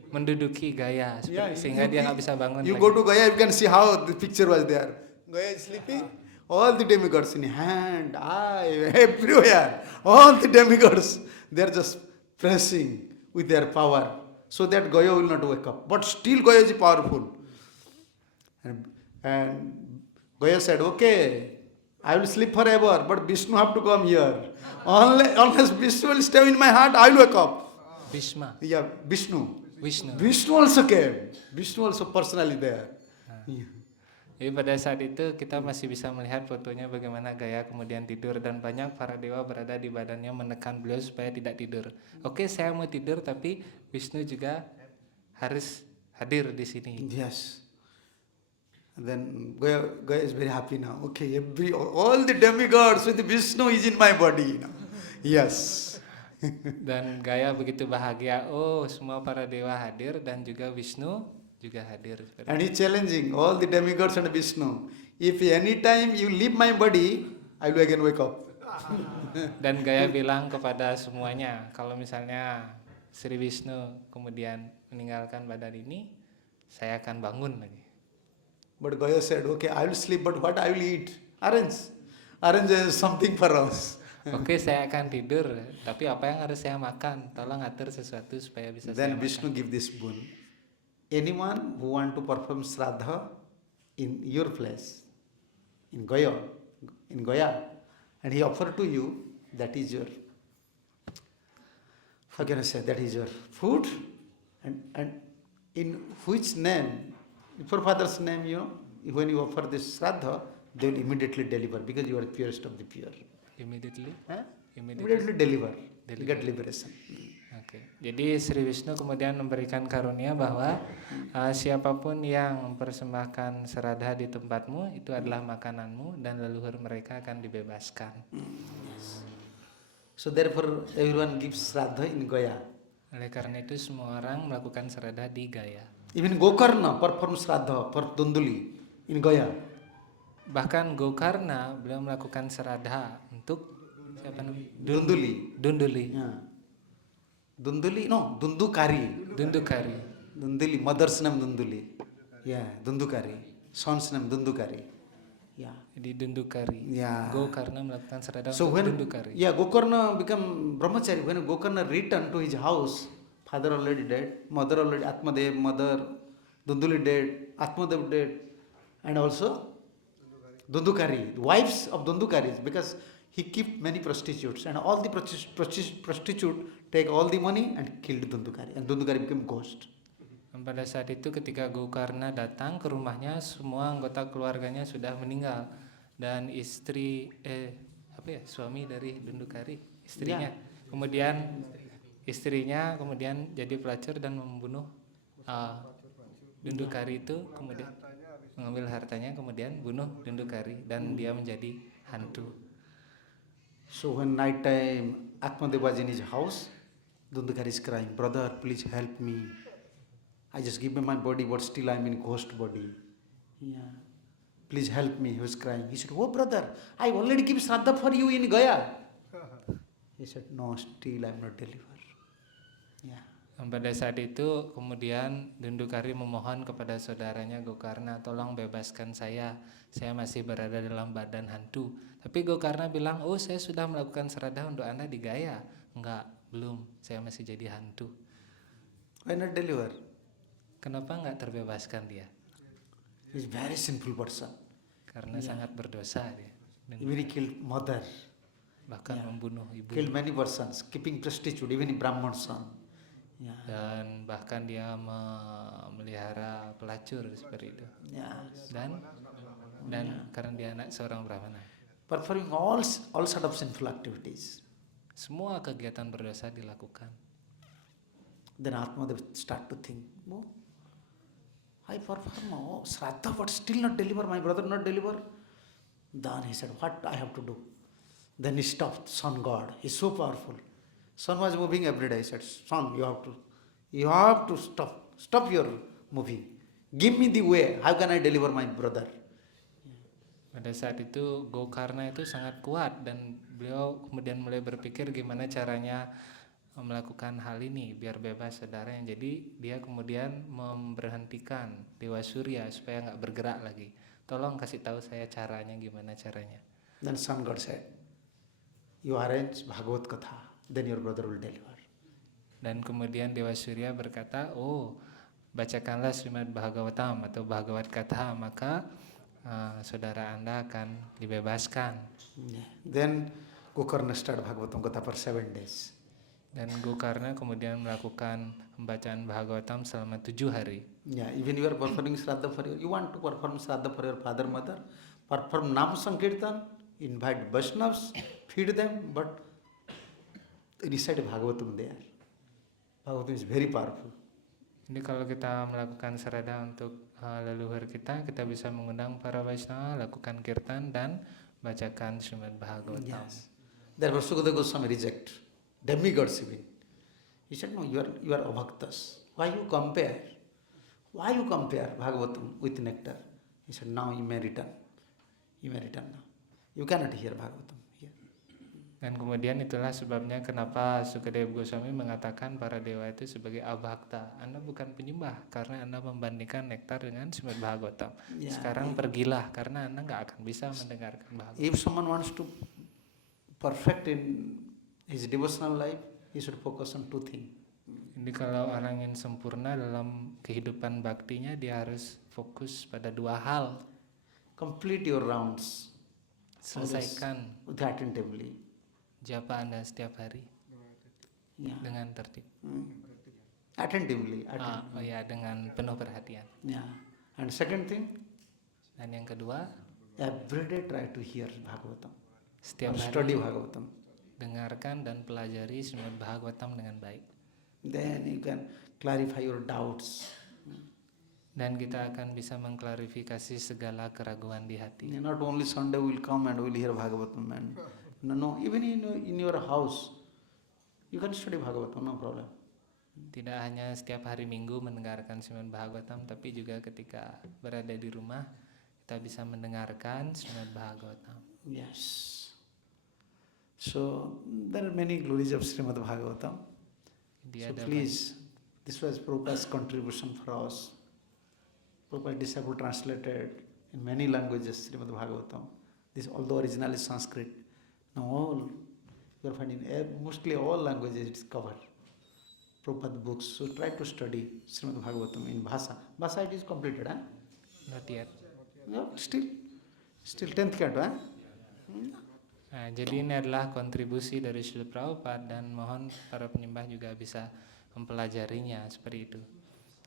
menduduki Gaya, sehingga dia nggak bisa bangun. You lagi. go to Gaya, you can see how the picture was there. Gaya is sleeping, all the demigods in hand, eye, everywhere. All the demigods, they are just pressing with their power, so that Gaya will not wake up. But still Gaya is powerful. And Gaya said, okay, I will sleep forever, but Vishnu have to come here. Unless Vishnu will stay in my heart, I will wake up. Bhishma, Yeah, Vishnu. Vishnu. Vishnu also came. Vishnu also personally there. Yeah. Jadi pada saat itu kita masih bisa melihat fotonya bagaimana Gaya kemudian tidur, dan banyak para dewa berada di badannya menekan beliau supaya tidak tidur. Oke, saya mau tidur, tapi Vishnu juga harus hadir di sini. Yes. And then Goya is very happy now. Okay, all the demigods with Vishnu is in my body now. Yes. Dan Gaya begitu bahagia, oh semua para dewa hadir dan juga Wisnu juga hadir. Seperti And he's challenging all the demigods and Vishnu. If any time you leave my body, I will again wake up. Dan Gaya bilang kepada semuanya, kalau misalnya Sri Wisnu kemudian meninggalkan badan ini, saya akan bangun lagi. But Goya said, okay, I will sleep, but what I will eat? Arrange something for us. Oke, saya akan tidur, tapi apa yang harus saya makan? Tolong atur sesuatu supaya bisa saya Then makan. Vishnu give this boon. Anyone who want to perform Shraddha in your place, in Goya, and he offer to you, that is your, how can I say, that is your food, and in which name, for father's name, when you offer this Shraddha, they will immediately deliver because you are purest of the pure. Immediately. Immediately deliver. You get liberation. Oke. Jadi Sri Wisnu kemudian memberikan karunia bahwa siapapun yang mempersembahkan seradha di tempatmu itu adalah makananmu dan leluhur mereka akan dibebaskan. So therefore everyone gives Shraddha in Goya. Oleh karena itu semua orang melakukan seradha di Gaya. Even Gokarna perform Shraddha for Dunduli in Goya. Bahkan Gokarna beliau melakukan seradha untuk siapa namanya? Dunduli. Dunduli. Yeah. Dunduli, no, Dundukari. Dundukari. Dunduli, mother's name Dunduli. Yeah, Dundukari. Son's name Dundukari. Yeah. Di Dundukari. Yeah. Gokarna melakukan seradha So untuk when Dundukari. Gokarna become brahmachari, when Gokarna returned to his house, father already dead, mother already, Atmadev, mother, Dunduli dead, Atmadev dead, and also Dundukari, wives of Dundukaris, because he kept many prostitutes, and all the prostitute take all the money and killed Dundukari, and Dundukari became ghost. Pada saat itu ketika Gokarna datang ke rumahnya, semua anggota keluarganya sudah meninggal dan suami dari Dundukari, istrinya. Istrinya kemudian jadi pelacur dan membunuh Dundukari itu, kemudian mengambil hartanya, kemudian bunuh Dundukari dan dia menjadi hantu. So when night time Atmadev was in his house, Dundukari is crying, brother, please help me. I just give me my body, but still I am in ghost body. Yeah. Please help me. He was crying. He said, oh brother, I already give Shraddha for you in Gaya. He said, no, still I am not delivered. Yeah. Pada saat itu kemudian Dundukari memohon kepada saudaranya Gokarna, tolong bebaskan saya masih berada dalam badan hantu. Tapi Gokarna bilang, oh saya sudah melakukan seradha untuk Anda di Gaya. Enggak, belum, saya masih jadi hantu. Why not deliver? Kenapa enggak terbebaskan dia? He is very sinful person. Karena sangat berdosa dia. Even he killed mother. Bahkan membunuh ibu. Killed many persons, keeping prostitute, even in Brahman son. Yeah. Dan bahkan dia memelihara pelacur seperti itu. Yeah. Dan karena dia anak seorang Brahmana. Performing all sort of sinful activities. Semua kegiatan berdosa dilakukan. Then Atmadev start to think, oh, I perform Shraddha, but still not deliver, my brother not deliver. Then he said, what I have to do? Then he stopped, Sun God, he's so powerful. Sun was moving every day. He said, Sun, you have to stop your moving. Give me the way, how can I deliver my brother? Pada saat itu Gokarna itu sangat kuat dan beliau kemudian mulai berpikir gimana caranya melakukan hal ini biar bebas saudaranya. Jadi dia kemudian memberhentikan Dewa Surya supaya nggak bergerak lagi. Tolong kasih tahu saya caranya, gimana caranya. Then Sun God said, you arrange Bhagavad Katha, then your brother will deliver. Dan kemudian Dewa Surya berkata, oh bacakanlah Srimad Bhagavatam atau Bhagavad Katha, maka saudara Anda akan dibebaskan. Yeah. Then Gokarna started Bhagavatam Katha for 7 days. Dan Gokarna kemudian melakukan pembacaan Bhagavatam selama 7 hari. Yeah, even you are performing Shraddha for you want to perform Shraddha for your father, mother, perform Nam Sankirtan, invite Vaishnavas, feed them, but recite Bhagavatam there. Bhagavatam is very powerful. Jadi kalau kita melakukan sarada untuk leluhur kita bisa mengundang para Vaishnava, lakukan kirtan dan bacakan Srimad Bhagavatam. Yes. Therefore Sukadeva Goswami reject demigods even. He said, no, you are abhaktas. Why you compare? Why you compare Bhagavatam with nectar? He said, now you may return. You may return now. You cannot hear Bhagavatam here. Dan kemudian itulah sebabnya kenapa Sukadeva Goswami mengatakan para dewa itu sebagai abhakta. Anda bukan penyembah karena Anda membandingkan nektar dengan Srimad Bhagavatam. Yeah, Sekarang pergilah karena Anda nggak akan bisa mendengarkan Bhagavatam. If someone wants to perfect in his devotional life, he should focus on two things. Jadi kalau orang ingin sempurna dalam kehidupan baktinya, dia harus fokus pada dua hal. Complete your rounds. Selesaikan Attentively. japa Anda setiap hari Yeah. dengan tertib. Attentively. Oh ya, dengan penuh perhatian. Yeah. And second thing, Dan yang kedua, every day try to hear Bhagavatam. setiap Or study hari Bhagavatam. dengarkan dan pelajari Srimad Bhagavatam dengan baik. Then you can clarify your doubts. Dan kita akan bisa mengklarifikasi segala keraguan di hati. Not only Sunday will come and will hear Bhagavatam. And no, even in your house, you can study Bhagavatam, no problem. Tidak hanya setiap hari Minggu mendengarkan Srimad Bhagavatam, tapi juga ketika berada di rumah kita bisa mendengarkan Srimad Bhagavatam. Yes. So there are many glories of Srimad Bhagavatam. Dia So please, this was Prabhupada's contribution for us. Prabhupada disciple translated in many languages Srimad Bhagavatam. This, although originally Sanskrit, now all you are finding mostly all languages it's covered. Prabhupada books. So try to study Srimad Bhagavatam in Bhasa. Bhasa it is completed, huh? Not yet. Yeah, still 10th canto, huh? Nah, jadi ini adalah kontribusi dari Srila Prabhupada dan mohon para penyembah juga bisa mempelajarinya seperti itu.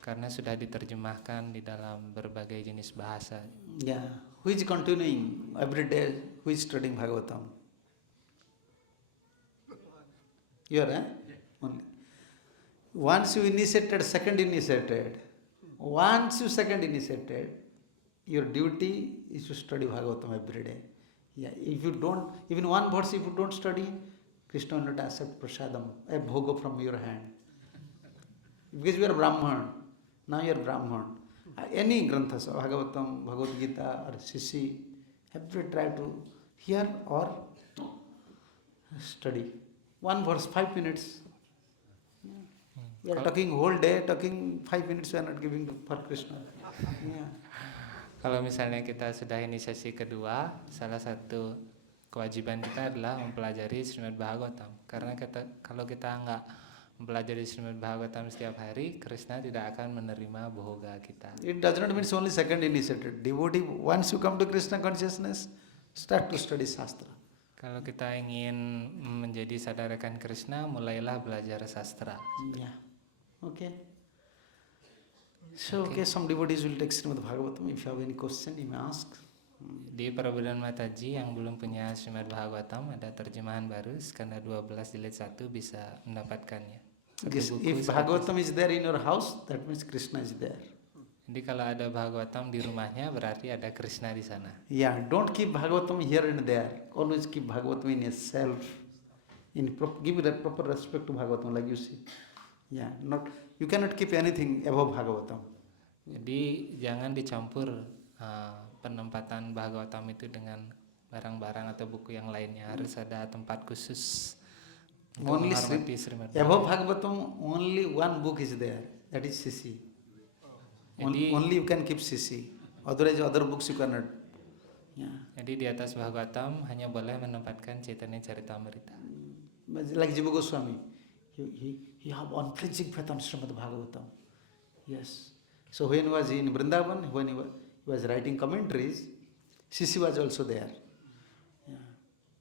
Karena sudah diterjemahkan di dalam berbagai jenis bahasa. Yeah. Who is continuing every day? Who is studying Bhagavatam? You are, eh? Only. Once you initiated, second initiated. Once you second initiated, your duty is to study Bhagavatam every day. Yeah. If you don't, even one verse if you don't study, Krishna will not accept prasadam, a bhoga from your hand. Because you are Brahman. Now you are Brahman. Any granthas, Bhagavatam, Bhagavad Gita or Sisi, have to try to hear or study. One verse, 5 minutes. We are talking whole day, talking 5 minutes we are not giving for Krishna. Yeah. Kalau misalnya kita sudah ini sesi kedua, salah satu kewajiban kita adalah mempelajari Srimad Bhagavatam. Karena kalau kita nggak mempelajari Srimad Bhagavatam setiap hari, Krishna tidak akan menerima bohoga kita. It does not mean only second initiated. Devotee, once you come to Krishna consciousness, start to study Shastra. Kalau kita ingin menjadi sadarakan Krishna, mulailah belajar sastra. Yeah. Okay. So, okay, some devotees will take Srimad Bhagavatam. If you have any question, you may ask. Di Prabodhan Mataji yang belum punya Srimad Bhagavatam, ada terjemahan baru, skanda 12 jilid 1 bisa mendapatkannya. Yes, if Bhagavatam is there in your house, that means Krishna is there. Jadi kalau ada Bhagavatam di rumahnya, berarti ada Krishna di sana. Yeah, don't keep Bhagavatam here and there. Always keep Bhagavatam in yourself. Give that proper respect to Bhagavatam, like you see. Yeah, you cannot keep anything above Bhagavatam. Jadi jangan dicampur penempatan Bhagavatam itu dengan barang-barang atau buku yang lainnya. Harus ada tempat khusus untuk Only menghormati Srimad above Bhagavatam. Bhagavatam, only one book is there. That is Sisi. Jadi- Only you can keep Sisi. Otherwise, other books you cannot. Yeah. Jadi di atas Bhagavatam hanya boleh menempatkan Chaitanya Charitamrita. Like Jiva Goswami, he have unflinching faith on Srimad Bhagavatam. Yes. So when he was in Vrindavan, when he was writing commentaries, Sisi was also there. Yeah.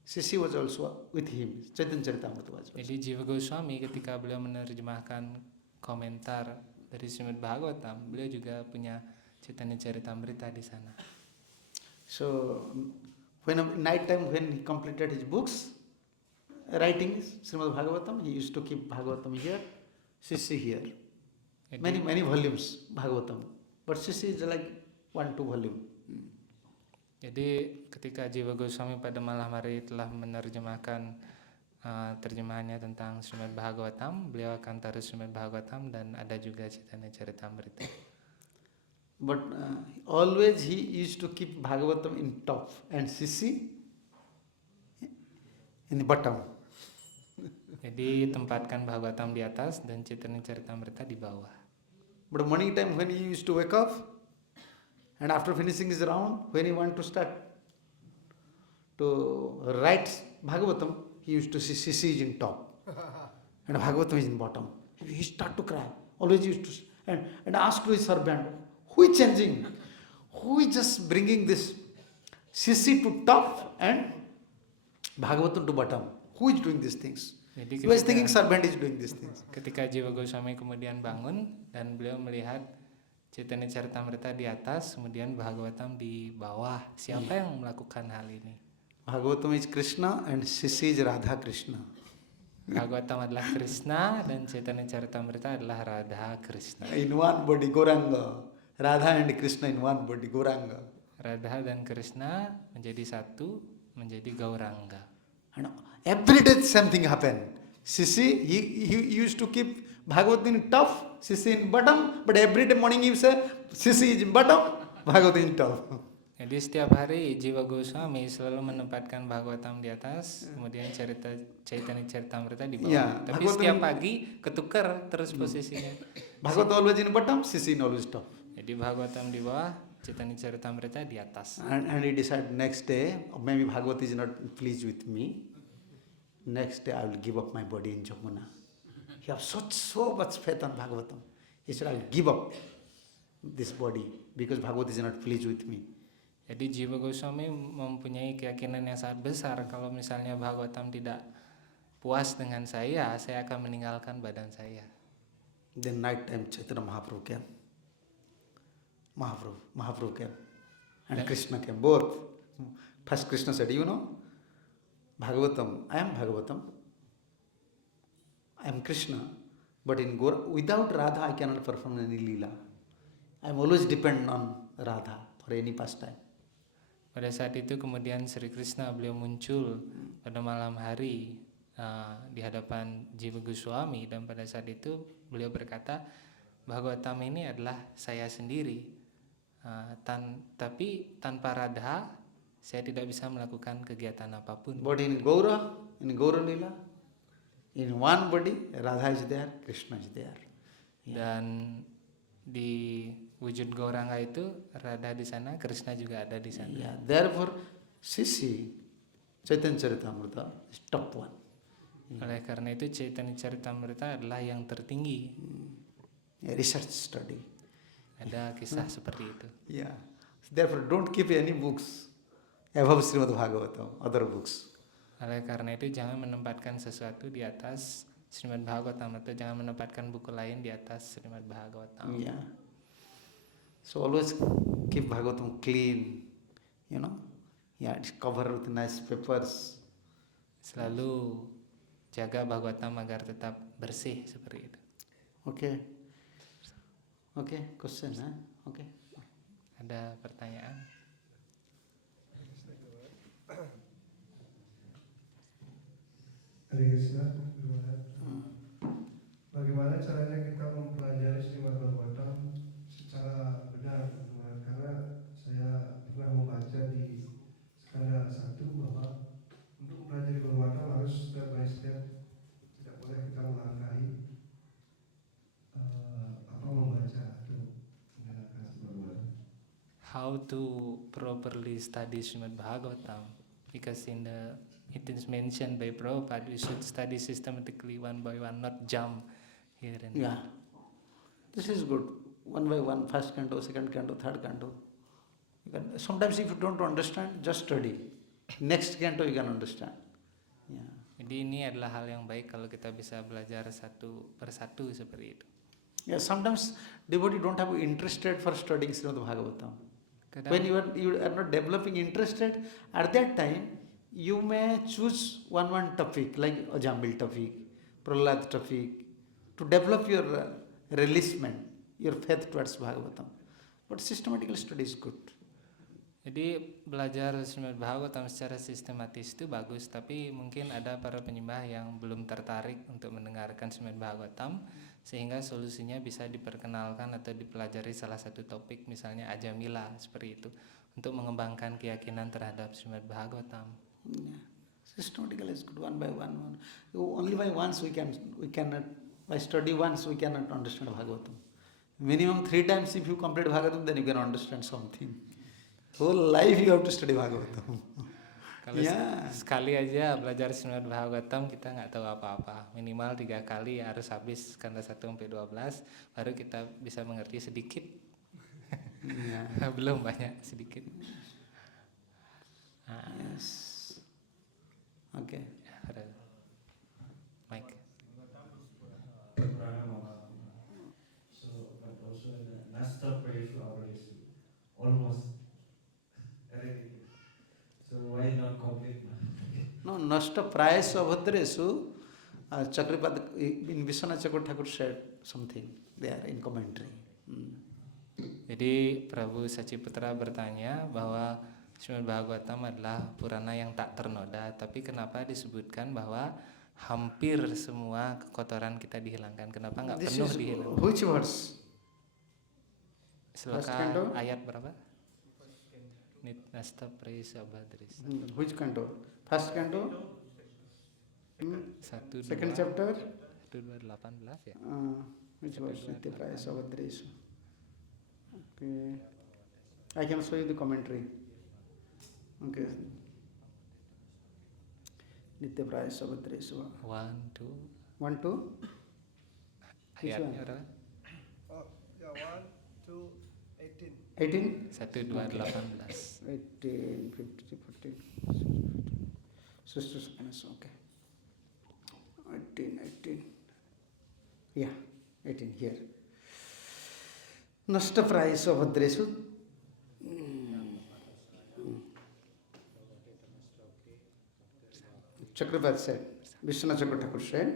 Sisi was also with him. Chaitanya Charitamrita was also. Jadi Jiva Goswami ketika beliau menerjemahkan komentar dari Srimad Bhagavatam, beliau juga punya Chaitanya Charitamrita di sana. So when night time when he completed his books, writing Srimad Bhagavatam, he used to keep Bhagavatam here, Sisi here. many volumes Bhagavatam, but Sisi is like 1-2 volume. Jadi ketika Jiwa Goswami pada malam hari telah menerjemahkan terjemahannya tentang Srimad Bhagavatam, beliau akan taruh Srimad Bhagavatam dan ada juga Chaitanya Charitamrita. But always he used to keep Bhagavatam in top and Sisi in the bottom. Jadi tempatkan Bhagavatam di atas dan Chaitanya Charitamrita di bawah. But morning time when he used to wake up and after finishing his round, when he want to start to write Bhagavatam, he used to see Sisi is in top and Bhagavatam is in bottom. He start to cry. Always he used to and ask to his servant, who is changing? Who is just bringing this Sisi to top and Bhagavatam to bottom? Who is doing these things? Jadi He was thinking servant is doing these things. ketika Jiwa Goswami kemudian bangun dan beliau melihat Chaitanya Charitamrita di atas, kemudian Bhagavatam di bawah. Siapa yang melakukan hal ini? Bhagavatam is Krishna and Sisi is Radha Krishna. Bhagavatam adalah Krishna dan Chaitanya Charitamrita adalah Radha Krishna. In one body, Gauranga. Radha and Krishna in one body, Gauranga. Radha dan Krishna menjadi satu, menjadi Gauranga. And every day same thing happened. Sisi, he used to keep Bhagavatam in top, Sisi in bottom, but every day morning he say, Sisi is in bottom, Bhagavatam in top. Jadi setiap hari Jiwa Goswami selalu menempatkan Bhagavatam di atas, kemudian Chaitanya Charitamrita di bawah. Ya, Tapi Bhagavatam- setiap pagi ketukar terus posisinya. Bhagavatam always in bottom, Sisi in always top. Jadi Bhagavatam di bawah, Chaitanya Charitamrita di atas. And he decided next day, maybe Bhagavatam is not pleased with me. Next day I will give up my body in Jamuna. He has so much faith on Bhagavatam. He said, I will give up this body because Bhagavatam is not pleased with me. Jadi Jiwa Goswami mempunyai keyakinan yang sangat besar kalau misalnya Bhagavatam tidak puas dengan saya akan meninggalkan badan saya. Then night time Chaitanya Mahaprabhu came. Mahaprabhu came. And Krishna came, both. First Krishna said, you know, Bhagavatam, I am Bhagavatam. I am Krishna. But without Radha I cannot perform any Leela. I am always dependent on Radha for any pastime. Pada saat itu kemudian Sri Krishna beliau muncul pada malam hari di hadapan Jiwa Goswami, dan pada saat itu beliau berkata, Bhagavatam ini adalah saya sendiri, tapi tanpa Radha saya tidak bisa melakukan kegiatan apapun. But in Gaura Leela, in one body Radha is there, Krishna is there. Dan di wujud Gauranga itu Radha di sana, Krishna juga ada di sana. Yeah, therefore Sisi, Chaitanya Charitamrita is top one. Oleh karena itu Chaitanya Charitamrita adalah yang tertinggi. A research study. Ada kisah seperti itu. Yeah. Therefore don't keep any books above Srimad Bhagavatam, other books. Oleh karena itu jangan menempatkan sesuatu di atas Srimad Bhagavatam atau jangan menempatkan buku lain di atas Srimad Bhagavatam. Yeah. So always keep Bhagavatam clean, you know. Yeah, it's covered with nice papers. Selalu jaga Bhagavatam agar tetap bersih seperti itu. Okay. Okay, question, huh? Okay. Ada pertanyaan? Hare Krishna, bagaimana caranya kita mempelajari Srimad Bhagavatam secara benar? Karena saya pernah membaca di skala 1 bahwa untuk mempelajari Bhagavatam harus step by step, tidak boleh kita melangkahi membaca atau mendengarkan Bhagavatam. How to properly study Srimad Bhagavatam? Because it is mentioned by Prabhupada, we should study systematically one by one, not jump here and there. Yeah. This is good. One by one, first canto, second canto, third canto. Sometimes if you don't understand, just study. Next canto you can understand. Yeah. Jadi ini adalah hal yang baik kalau kita bisa belajar satu persatu seperti itu. Yeah, sometimes devotee don't have interested for studying Srimad Bhagavatam. When you are not developing interested, at that time you may choose one topic like Ajambil topic, Prahlad topic, to develop your releasement, your faith towards Bhagavatam. But systematical study is good. Jadi belajar Srimad Bhagavatam secara sistematis itu bagus, tapi mungkin ada para penyembah yang belum tertarik untuk mendengarkan Srimad Bhagavatam, sehingga solusinya bisa diperkenalkan atau dipelajari salah satu topik, misalnya Ajamila seperti itu, untuk mengembangkan keyakinan terhadap Srimad Bhagavatam. Yeah. Systematical is good, one by one. Only by once we cannot, by study once we cannot understand Bhagavatam. Minimum 3 times if you complete Bhagavatam, then you can understand something. Whole life you have to study Bhagavatam. Kalau sekali aja belajar Srimad Bhagavatam kita nggak tahu apa-apa. Minimal 3 kali harus habis skala 1 sampai 12, baru kita bisa mengerti sedikit. Belum banyak, sedikit. Yes. Okay. Mike. So, but also Nasta praise always almost eradicated. So why not complete? No, Nasta Prayasu Abhadresu, Chakripad, in Vishwanath Chakur Thakur said something there in commentary. Jadi Prabu Saciputra bertanya bahwa Srimad Bhagavatam adalah Purana yang tak ternoda, tapi kenapa disebutkan bahwa hampir semua kekotoran kita dihilangkan? Kenapa nggak penuh dihilangkan? Which verse? Sloka ayat berapa? Nasta Praisa Badris. Which canto? First canto? Second chapter? 1:2:18 ya. Which verse? Nitya Prayasu Abhadresu. Okay. I can show you the commentary. Okay. Nitya Prayasu Abhadresu. 1, 2. 1, 2? Ayatnya berapa? Oh, yeah, 1, 2, 18. 18? 1:2:18. 18, 50, 40, 60 seconds, okay. 18. Yeah, 18 here. Nasta Prayasu Abhadresu. Chakravarti said, Vishwanath Chakur Thakur said,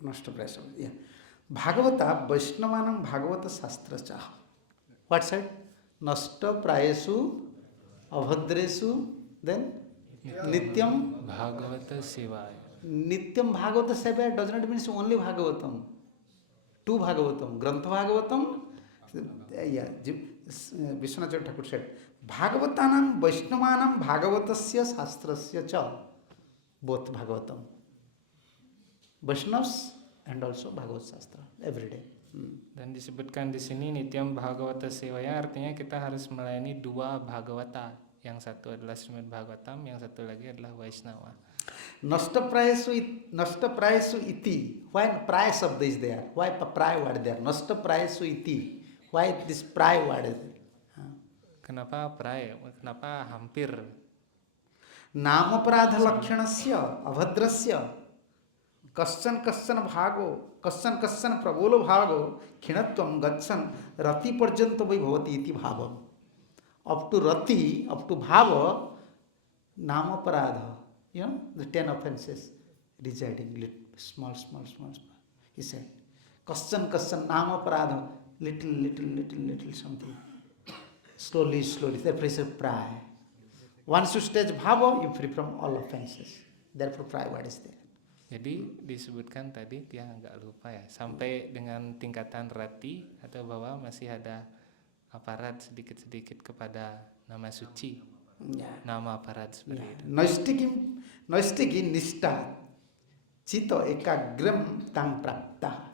Nasta Prayasu, yeah. Bhagavata Vaishnavanam Bhagavata Shastra Chaha. What said? Nasta Prayasu Abhadresu, then Nityam. Bhagavata Sevaya. Nityam Bhagavata Sevaya does not mean only Bhagavatam. Two Bhagavatam. Grantha Bhagavatam, yeah, Vishwanath Chakur Thakur said, Bhagavatanam Vaishnavanam Bhagavatasya Shastrasya Cha. Both Bhagavatam. Vaishnavas and also Bhagavad Shastra every day. Dan disebutkan di sini Nityam Bhagavata Sevaya, artinya kita harus melayani 2 Bhagavata. Yang satu adalah Srimad Bhagavatam, yang satu lagi adalah Vaishnava. Nasta Prayasu iti. Why Praya Sabda is there? Why Praya word there? Nasta Prayasu iti. Why this Praya word is there? Kenapa praya? Kenapa hampir? Namaparadha Lakshanasya Abhadrasya Kassan Bhago Kassan Prabolo Bhago Khinatvam Gatsan Rati Parjanta Vai Bhavati iti Bhavam. Up to Rati, up to Bhava, Namaparadha, you know, the 10 offenses residing, small. He said, Kassan Namaparadha, little something. Slowly, therefore he said Praya. Once you stage Bhava, you free from all offenses. Therefore Praya word is there. Jadi disebutkan tadi, dia agak lupa ya, sampai dengan tingkatan rati atau bahwa masih ada aparat sedikit-sedikit kepada nama suci, nama aparat seperti itu. Noistiki nista cito ekagram tang prapta.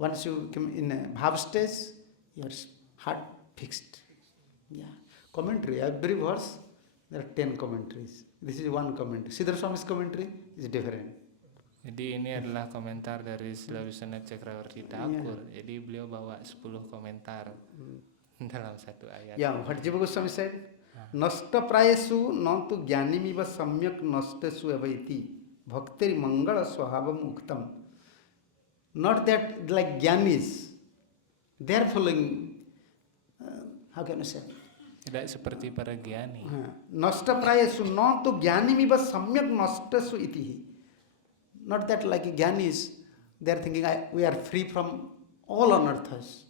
Once you come in a bhav stage, your heart fixed. Yeah. Commentary, every verse, there are 10 commentaries. This is one commentary. Siddhar Swami's commentary is different. Jadi ini adalah komentar dari Srila Vishwanath Chakravarti Thakur. Jadi beliau bawa 10 komentar dalam satu ayat. Yeah, what Jiva Goswami said? Nasta prayasu nantu jnanimiva samyak nastasu avaiti bhaktir mangala swabhavam uktam. Not that like jnanis, they are following, how can I say? Tidak seperti para gyani. Nasta prayasu nantu jnanimiva samyak nastasu iti. Not that like Gyanis, they are thinking we are free from all unearthas.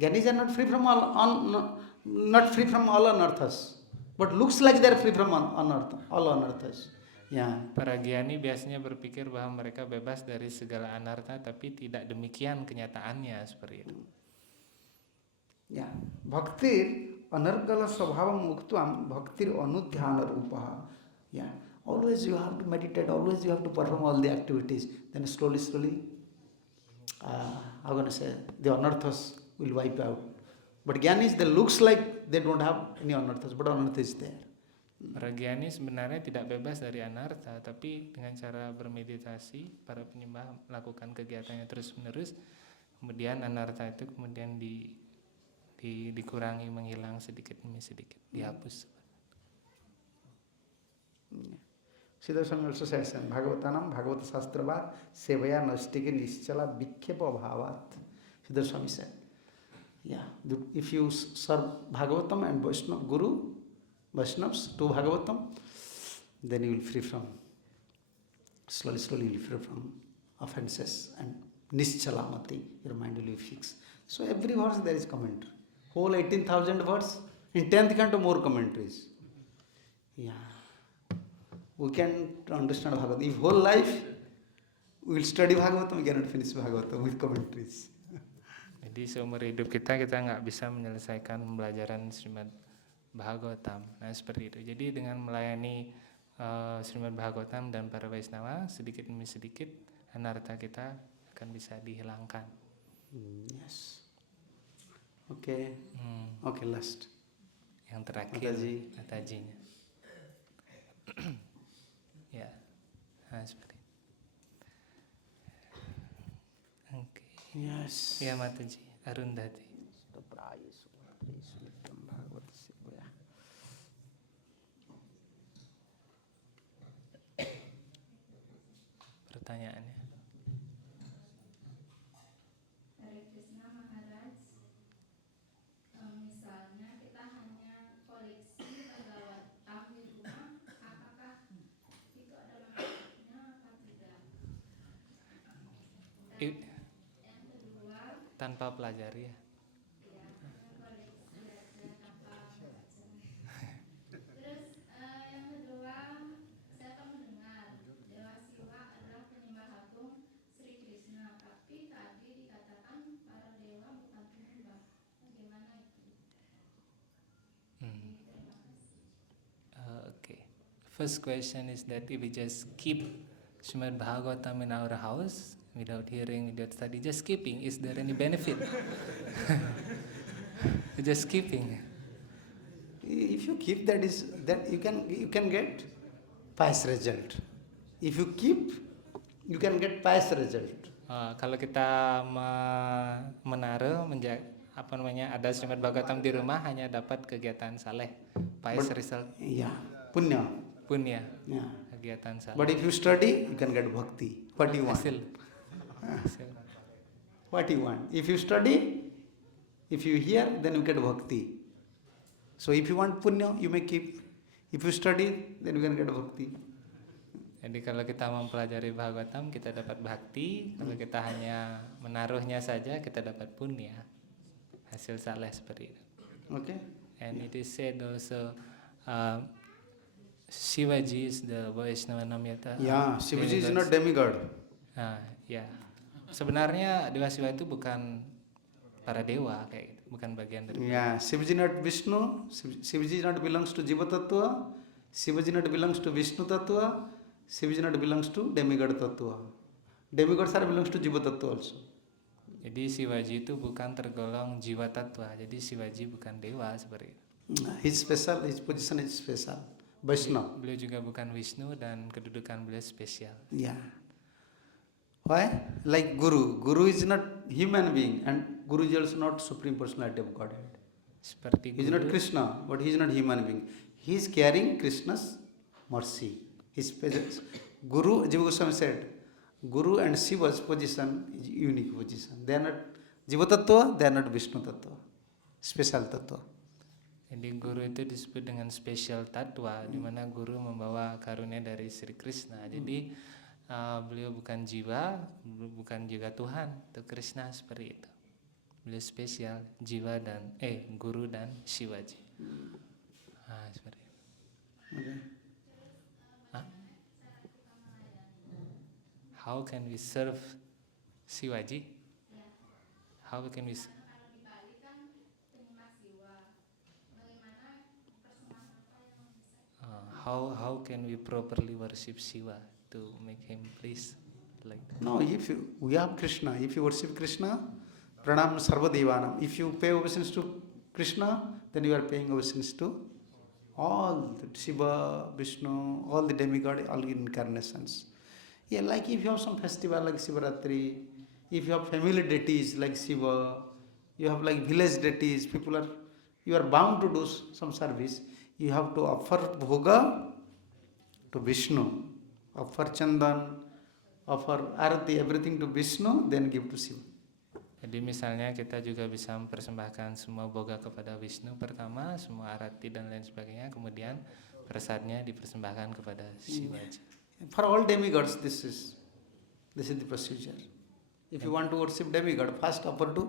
Gyanis are not free from not free from all unearthas, but looks like they are free from all unearthas. Yeah. Para gyani biasanya berpikir bahwa mereka bebas dari segala anartha, tapi tidak demikian kenyataannya seperti itu. Yeah. Bhaktir anargala svabhavam muktam bhaktir anudhyana rupaha. Yeah. Always you have to meditate, always you have to perform all the activities. Then slowly, I'm going to say, the anarthas will wipe out. But Gyanis, they looks like they don't have any anarthas, but anartha is there. Para gyani sebenarnya tidak bebas dari anartha, tapi dengan cara bermeditasi, para penyembah melakukan kegiatannya terus-menerus, kemudian anartha itu kemudian dikurangi, menghilang sedikit demi sedikit, dihapus. Siddha Swami also says, Bhagavatanam Bhagavata Sastrava Sevaya Nastike Nischala Bhikkhepa Bhavat. Siddha Swami said, yeah, if you serve Bhagavatam and Vaishnavas to Bhagavatam, then you will free from, slowly you will free from offenses and Nischalamati, your mind will be fixed. So every verse there is commentary. Whole 18,000 words, in 10th canto more commentaries. Yeah. We can understand Bhagavatam. If whole life we will study Bhagavatam, we cannot finish Bhagavatam with commentaries. Jadi seumur hidup kita nggak bisa menyelesaikan pembelajaran Srimad Bhagavatam. Nah seperti itu. Jadi dengan melayani Srimad Bhagavatam dan para Vaishnava, sedikit demi sedikit anartha kita akan bisa dihilangkan. Yes. Okay. Okay, last. Yang terakhir, Matajinya. Ya, nah, seperti itu. Oke. Yes. Ya Mataji, Arundhati. Pertanyaannya. Hare Krishna Maharaj, misalnya kita hanya koleksi Bhagavatam di rumah, apakah itu adalah maksudnya apa tidak? Yang kedua, Tanpa pelajari ya. koleksi aja tanpa baca. Terus yang kedua, saya akan mendengar Dewa Siwa adalah penyembah agung Sri Krishna, tapi tadi dikatakan para dewa bukan penyembah. Bagaimana itu? Terima kasih. Okay. First question is that if we just keep Srimad Bhagavatam in our house without hearing, without study, just keeping, is there any benefit? Just keeping. If you keep that you can get pious result. If you keep, you can get pious result. Kalau kita menaruh ada Srimad Bhagavatam di rumah, hanya dapat kegiatan saleh, pious result. Yeah, punya. Yeah. Kegiatan saleh. But if you study, you can get bhakti. What do you want? Hasil. What you want? If you study, if you hear, then you get bhakti. So if you want punya, you may keep. If you study, then you can get bhakti. Jadi kalau kita mempelajari Bhagavatam, kita dapat bhakti. Kalau kita hanya menaruhnya saja, kita dapat punya. Hasil saleh seperti itu. Okay. And it is said also, Shivaji is the Vaishnava Namyata. Yeah, Shivaji is not demigod. Ya. Sebenarnya Dewa Siwa itu bukan para dewa kayak gitu, bukan bagian dari. Yeah, Shivaji not Vishnu. Shivaji not belongs to Jiva Tattva. Shivaji not belongs to Vishnu Tattva. Shivaji not belongs to demigod Tattva. Demigods are belongs to Jiva Tattva also. Jadi Shivaji itu bukan tergolong jiwa tattva. Jadi Shivaji bukan dewa seperti itu. His position is special. Vaishnava. Beliau juga bukan Vishnu dan kedudukan beliau spesial. Yeah. Why? Like Guru. Guru is not human being and Guru is also not Supreme Personality of Godhead. Seperti He is not Krishna, but he is not human being. He is carrying Krishna's mercy. His Guru, Jiva Goswami said, Guru and Shiva's position is unique position. They are not Jiva Tattva, they are not Vishnu Tattva. Special Tattva. Jadi guru itu disebut dengan spesial tatwa, di mana guru membawa karunia dari Sri Krishna. Jadi beliau bukan jiwa, bukan juga Tuhan, itu Krishna seperti itu. Beliau spesial, jiwa dan guru dan Shivaji. Seperti itu. Okay. How can we serve Shivaji? How can we Kalau di Bali kan penyembah siwa. Bagaimana persembahan apa yang bisa how can we properly worship Shiva to make him please like that? No, we have Krishna, if you worship Krishna, pranam sarva devanam. If you pay obeisance to Krishna, then you are paying obeisance to all the Shiva, Vishnu, all the demigod, all incarnations. Yeah, like if you have some festival like Shivaratri, if you have family deities like Shiva, you have like village deities, you are bound to do some service. You have to offer bhoga to Vishnu, offer chandan, offer arati, everything to Vishnu, then give to Shiva. Jadi misalnya kita juga bisa mempersembahkan semua boga kepada Vishnu pertama, semua arati dan lain sebagainya, kemudian prasadnya dipersembahkan kepada Shivaji. For all demigods, this is the procedure. If you want to worship demigod, first offer to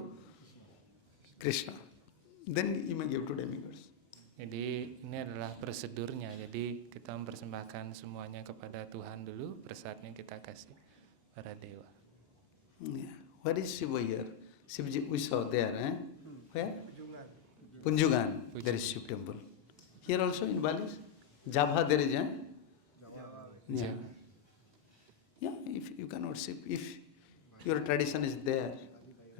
Krishna, then you may give to demigods. Jadi ini adalah prosedurnya. Jadi kita mempersembahkan semuanya kepada Tuhan dulu, prasadnya kita kasih para dewa. Yeah. Where is Shiva here? Shivaji we saw there, eh? Where? Punjugan. There is Shiv temple. Here also in Bali, Java there is, eh? Yeah. Yeah, if you can worship, if your tradition is there,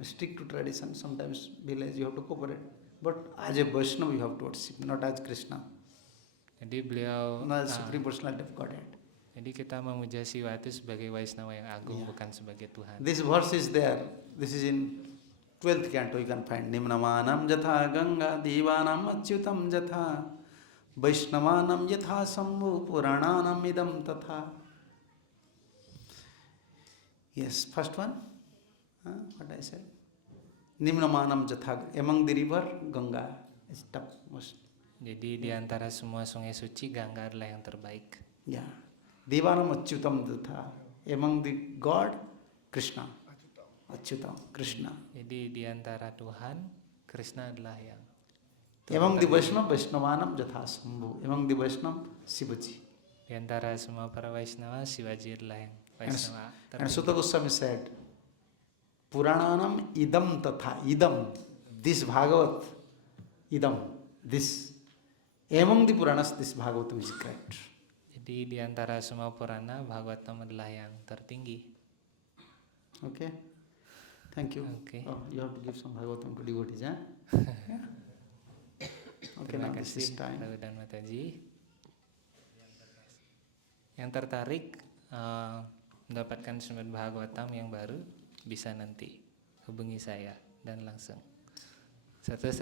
stick to tradition. Sometimes village you have to cooperate. But as a Vaishnava you have to worship, not as Krishna. Jadi beliau Not as Supreme Personality of Godhead. jadi kita memuja Shiva itu sebagai Vaishnava yang agung, bukan sebagai Tuhan. This verse is there. This is in 12th canto, you can find. Nimnamanam jatha ganga divanam achyutam jatha Vaishnavanam yatha sambhu purananam idam tatha. Yes, first one. What I said? Nimnamanam jatha, among the river, Ganga is topmost. Jadi di antara semua sungai suci, Gangga adalah yang terbaik. Yeah. Devanam achyutam tatha, among the God, Krishna. Achyutam, Krishna. Jadi di antara Tuhan, Krishna adalah yang Among the Vaishnava, Vaishnavanam jatha sambhu. Among the Vaishnava, Shivaji. di antara semua para Vaishnava, Shivaji adalah yang Vaishnava And tertinggi. Sutta Goswami said, Purananam idam tatha, idam, this Bhagavat, idam, this. Among the Puranas, this Bhagavatam is correct. Jadi di antara semua Purana, Bhagavatam adalah yang tertinggi. Okay? Thank you. Okay. Oh, you have to give some Bhagavatam to devotees, huh? Yeah. Okay, Terima now this kasih is time. Rawi dan Mataji. Yang tertarik mendapatkan Srimad Bhagavatam yang baru bisa nanti hubungi saya dan langsung.